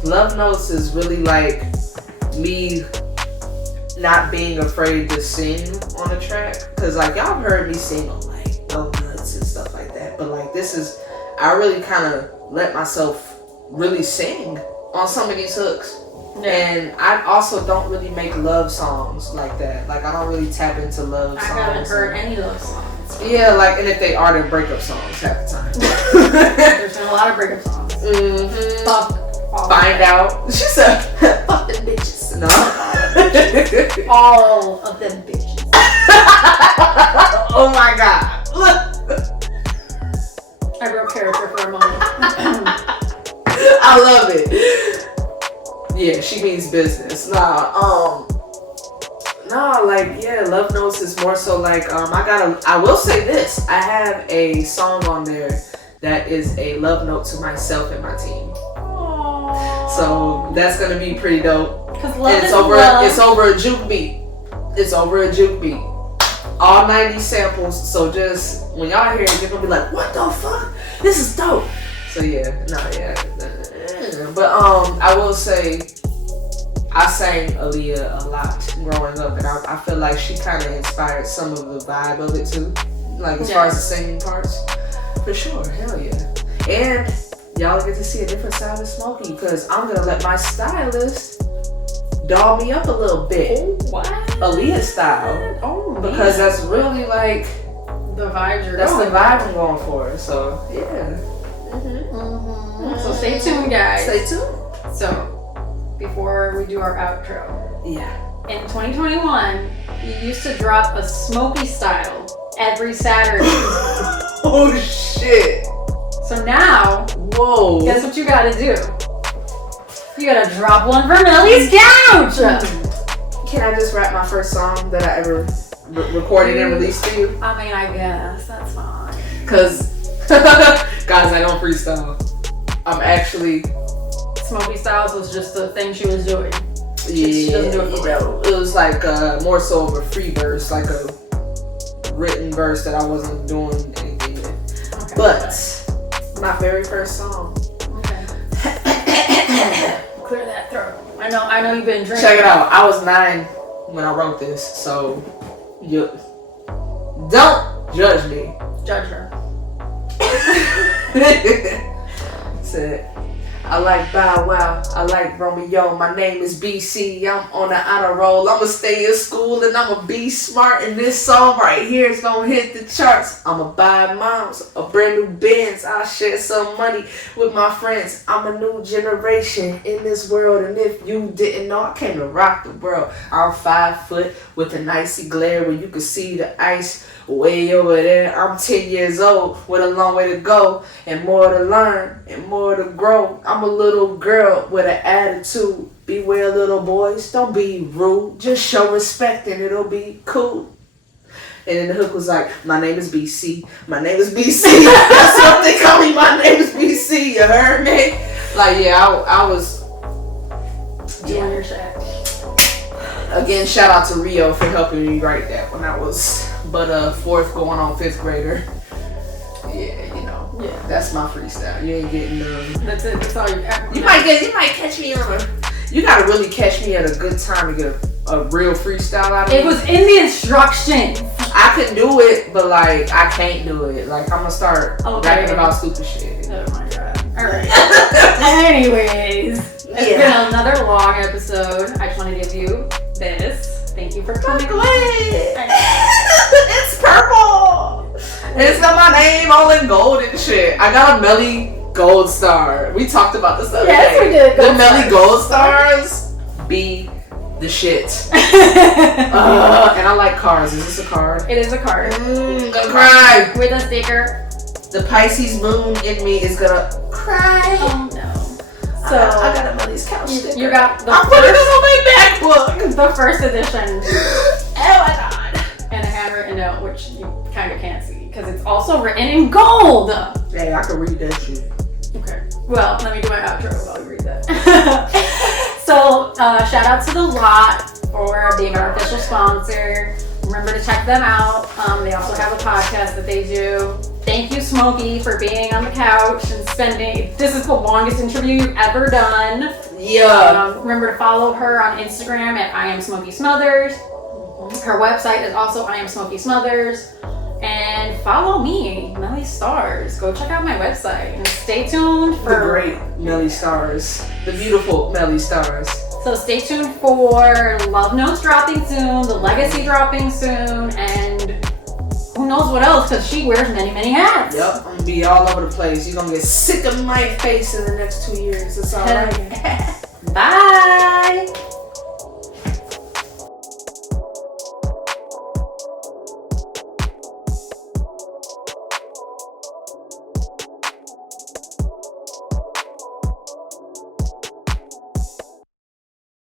Love Notes is really like me not being afraid to sing on a track. Cause like y'all have heard me sing on like Love Nuts and stuff like that. But like I really kind of let myself really sing on some of these hooks. Yeah. And I also don't really make love songs like that. Like I don't really tap into love songs. I haven't heard any love songs. Yeah, like, and if they are, they're breakup songs half the time. There's been a lot of breakup songs. Mm-hmm. Fuck. Find out. She said, fuck them bitches. No. All of them bitches. Oh my God. Look. I broke character for a moment. I love it. Yeah, she means business. Love Notes is more so like, I will say this. I have a song on there that is a love note to myself and my team. Aww. So that's gonna be pretty dope. Cause love It's is over. love. It's over a juke beat. All 90 samples. So just when y'all hear it, you're gonna be like, "What the fuck? This is dope." So yeah. But I will say, I sang Aaliyah a lot growing up, and I feel like she kind of inspired some of the vibe of it too. Like as far as the singing parts, for sure. Hell yeah. And y'all get to see a different side of Smokey because I'm gonna let my stylist doll me up a little bit. Oh, what? Aaliyah style. Oh, because that's really like the vibe you're that's going the vibe I'm going for. So yeah. So stay tuned, guys. Stay tuned. So before we do our outro, in 2021, you used to drop a Smokey Style every Saturday. Oh shit. So now, whoa, guess what you gotta do? You gotta drop one for Melly's couch. Can I just rap my first song that I ever recorded and released to you? I mean, I guess that's fine. Cause guys, I don't freestyle. I'm actually Smokey Styles was just the thing she was doing. She doesn't do it for real. It was like more so of a free verse, like a written verse that I wasn't doing anything with. Okay, but my very first song. Okay. Clear that throat. I know you've been drinking. Check it out. I was 9 when I wrote this, so you don't judge me. Judge her. Said, I like Bow Wow, I like Romeo. My name is BC, I'm on the honor roll. I'ma stay in school and I'ma be smart. And this song right here is gonna hit the charts. I'ma buy moms a brand new Benz. I'll share some money with my friends. I'm a new generation in this world. And if you didn't know, I came to rock the world. I'm 5 foot with an icy glare where you can see the ice way over there. I'm 10 years old with a long way to go and more to learn and more to grow. I'm a little girl with an attitude. Beware, little boys, don't be rude. Just show respect and it'll be cool. And then the hook was like, my name is BC. My name is BC. That's what they call me. My name is BC. You heard me? Like, yeah, I was doing your shit. Again, shout out to Rio for helping me write that when I was but a 4th going on 5th grader. Yeah, you know. Yeah. That's my freestyle. You ain't getting That's it. That's all you got. You might catch me on a. You gotta really catch me at a good time to get a real freestyle out of it. It was in the instructions. I can do it, but like I can't do it. Like I'm gonna start rapping about stupid shit. Oh my god. Alright. Anyways. It's been another long episode. I just want to give you this. Thank you for coming. It's purple. It's got my name all in gold and shit. I got a Melly Gold Star. We talked about this the other day. Yes, we did. The Melly Gold Stars be the shit. And I like cars. Is this a card? It is a card. Gonna cry. With a sticker. The Pisces moon in me is gonna cry. Oh no. So I got a Melly's couch sticker. You got the I put it on my MacBook. The first edition. Oh my god. And a handwritten note, which you kind of can't see because it's also written in gold. Hey, I can read that shit. Okay. Well, let me do my outro while you read that. So, shout out to The Lot for being our official sponsor. Remember to check them out. They also have a podcast that they do. Thank you, Smokey, for being on the couch and spending. This is the longest interview you've ever done. Yeah. Remember to follow her on Instagram at I am Smokey Smothers. Her website is also I am Smokey Smothers. And follow me, Melly Starz. Go check out my website and stay tuned for the great Melly Starz, the beautiful Melly Starz. So stay tuned for Love Notes dropping soon, The Legacy dropping soon, and who knows what else, because she wears many, many hats. Yep, I'm gonna be all over the place. You're gonna get sick of my face in the next 2 years. It's all right. Bye.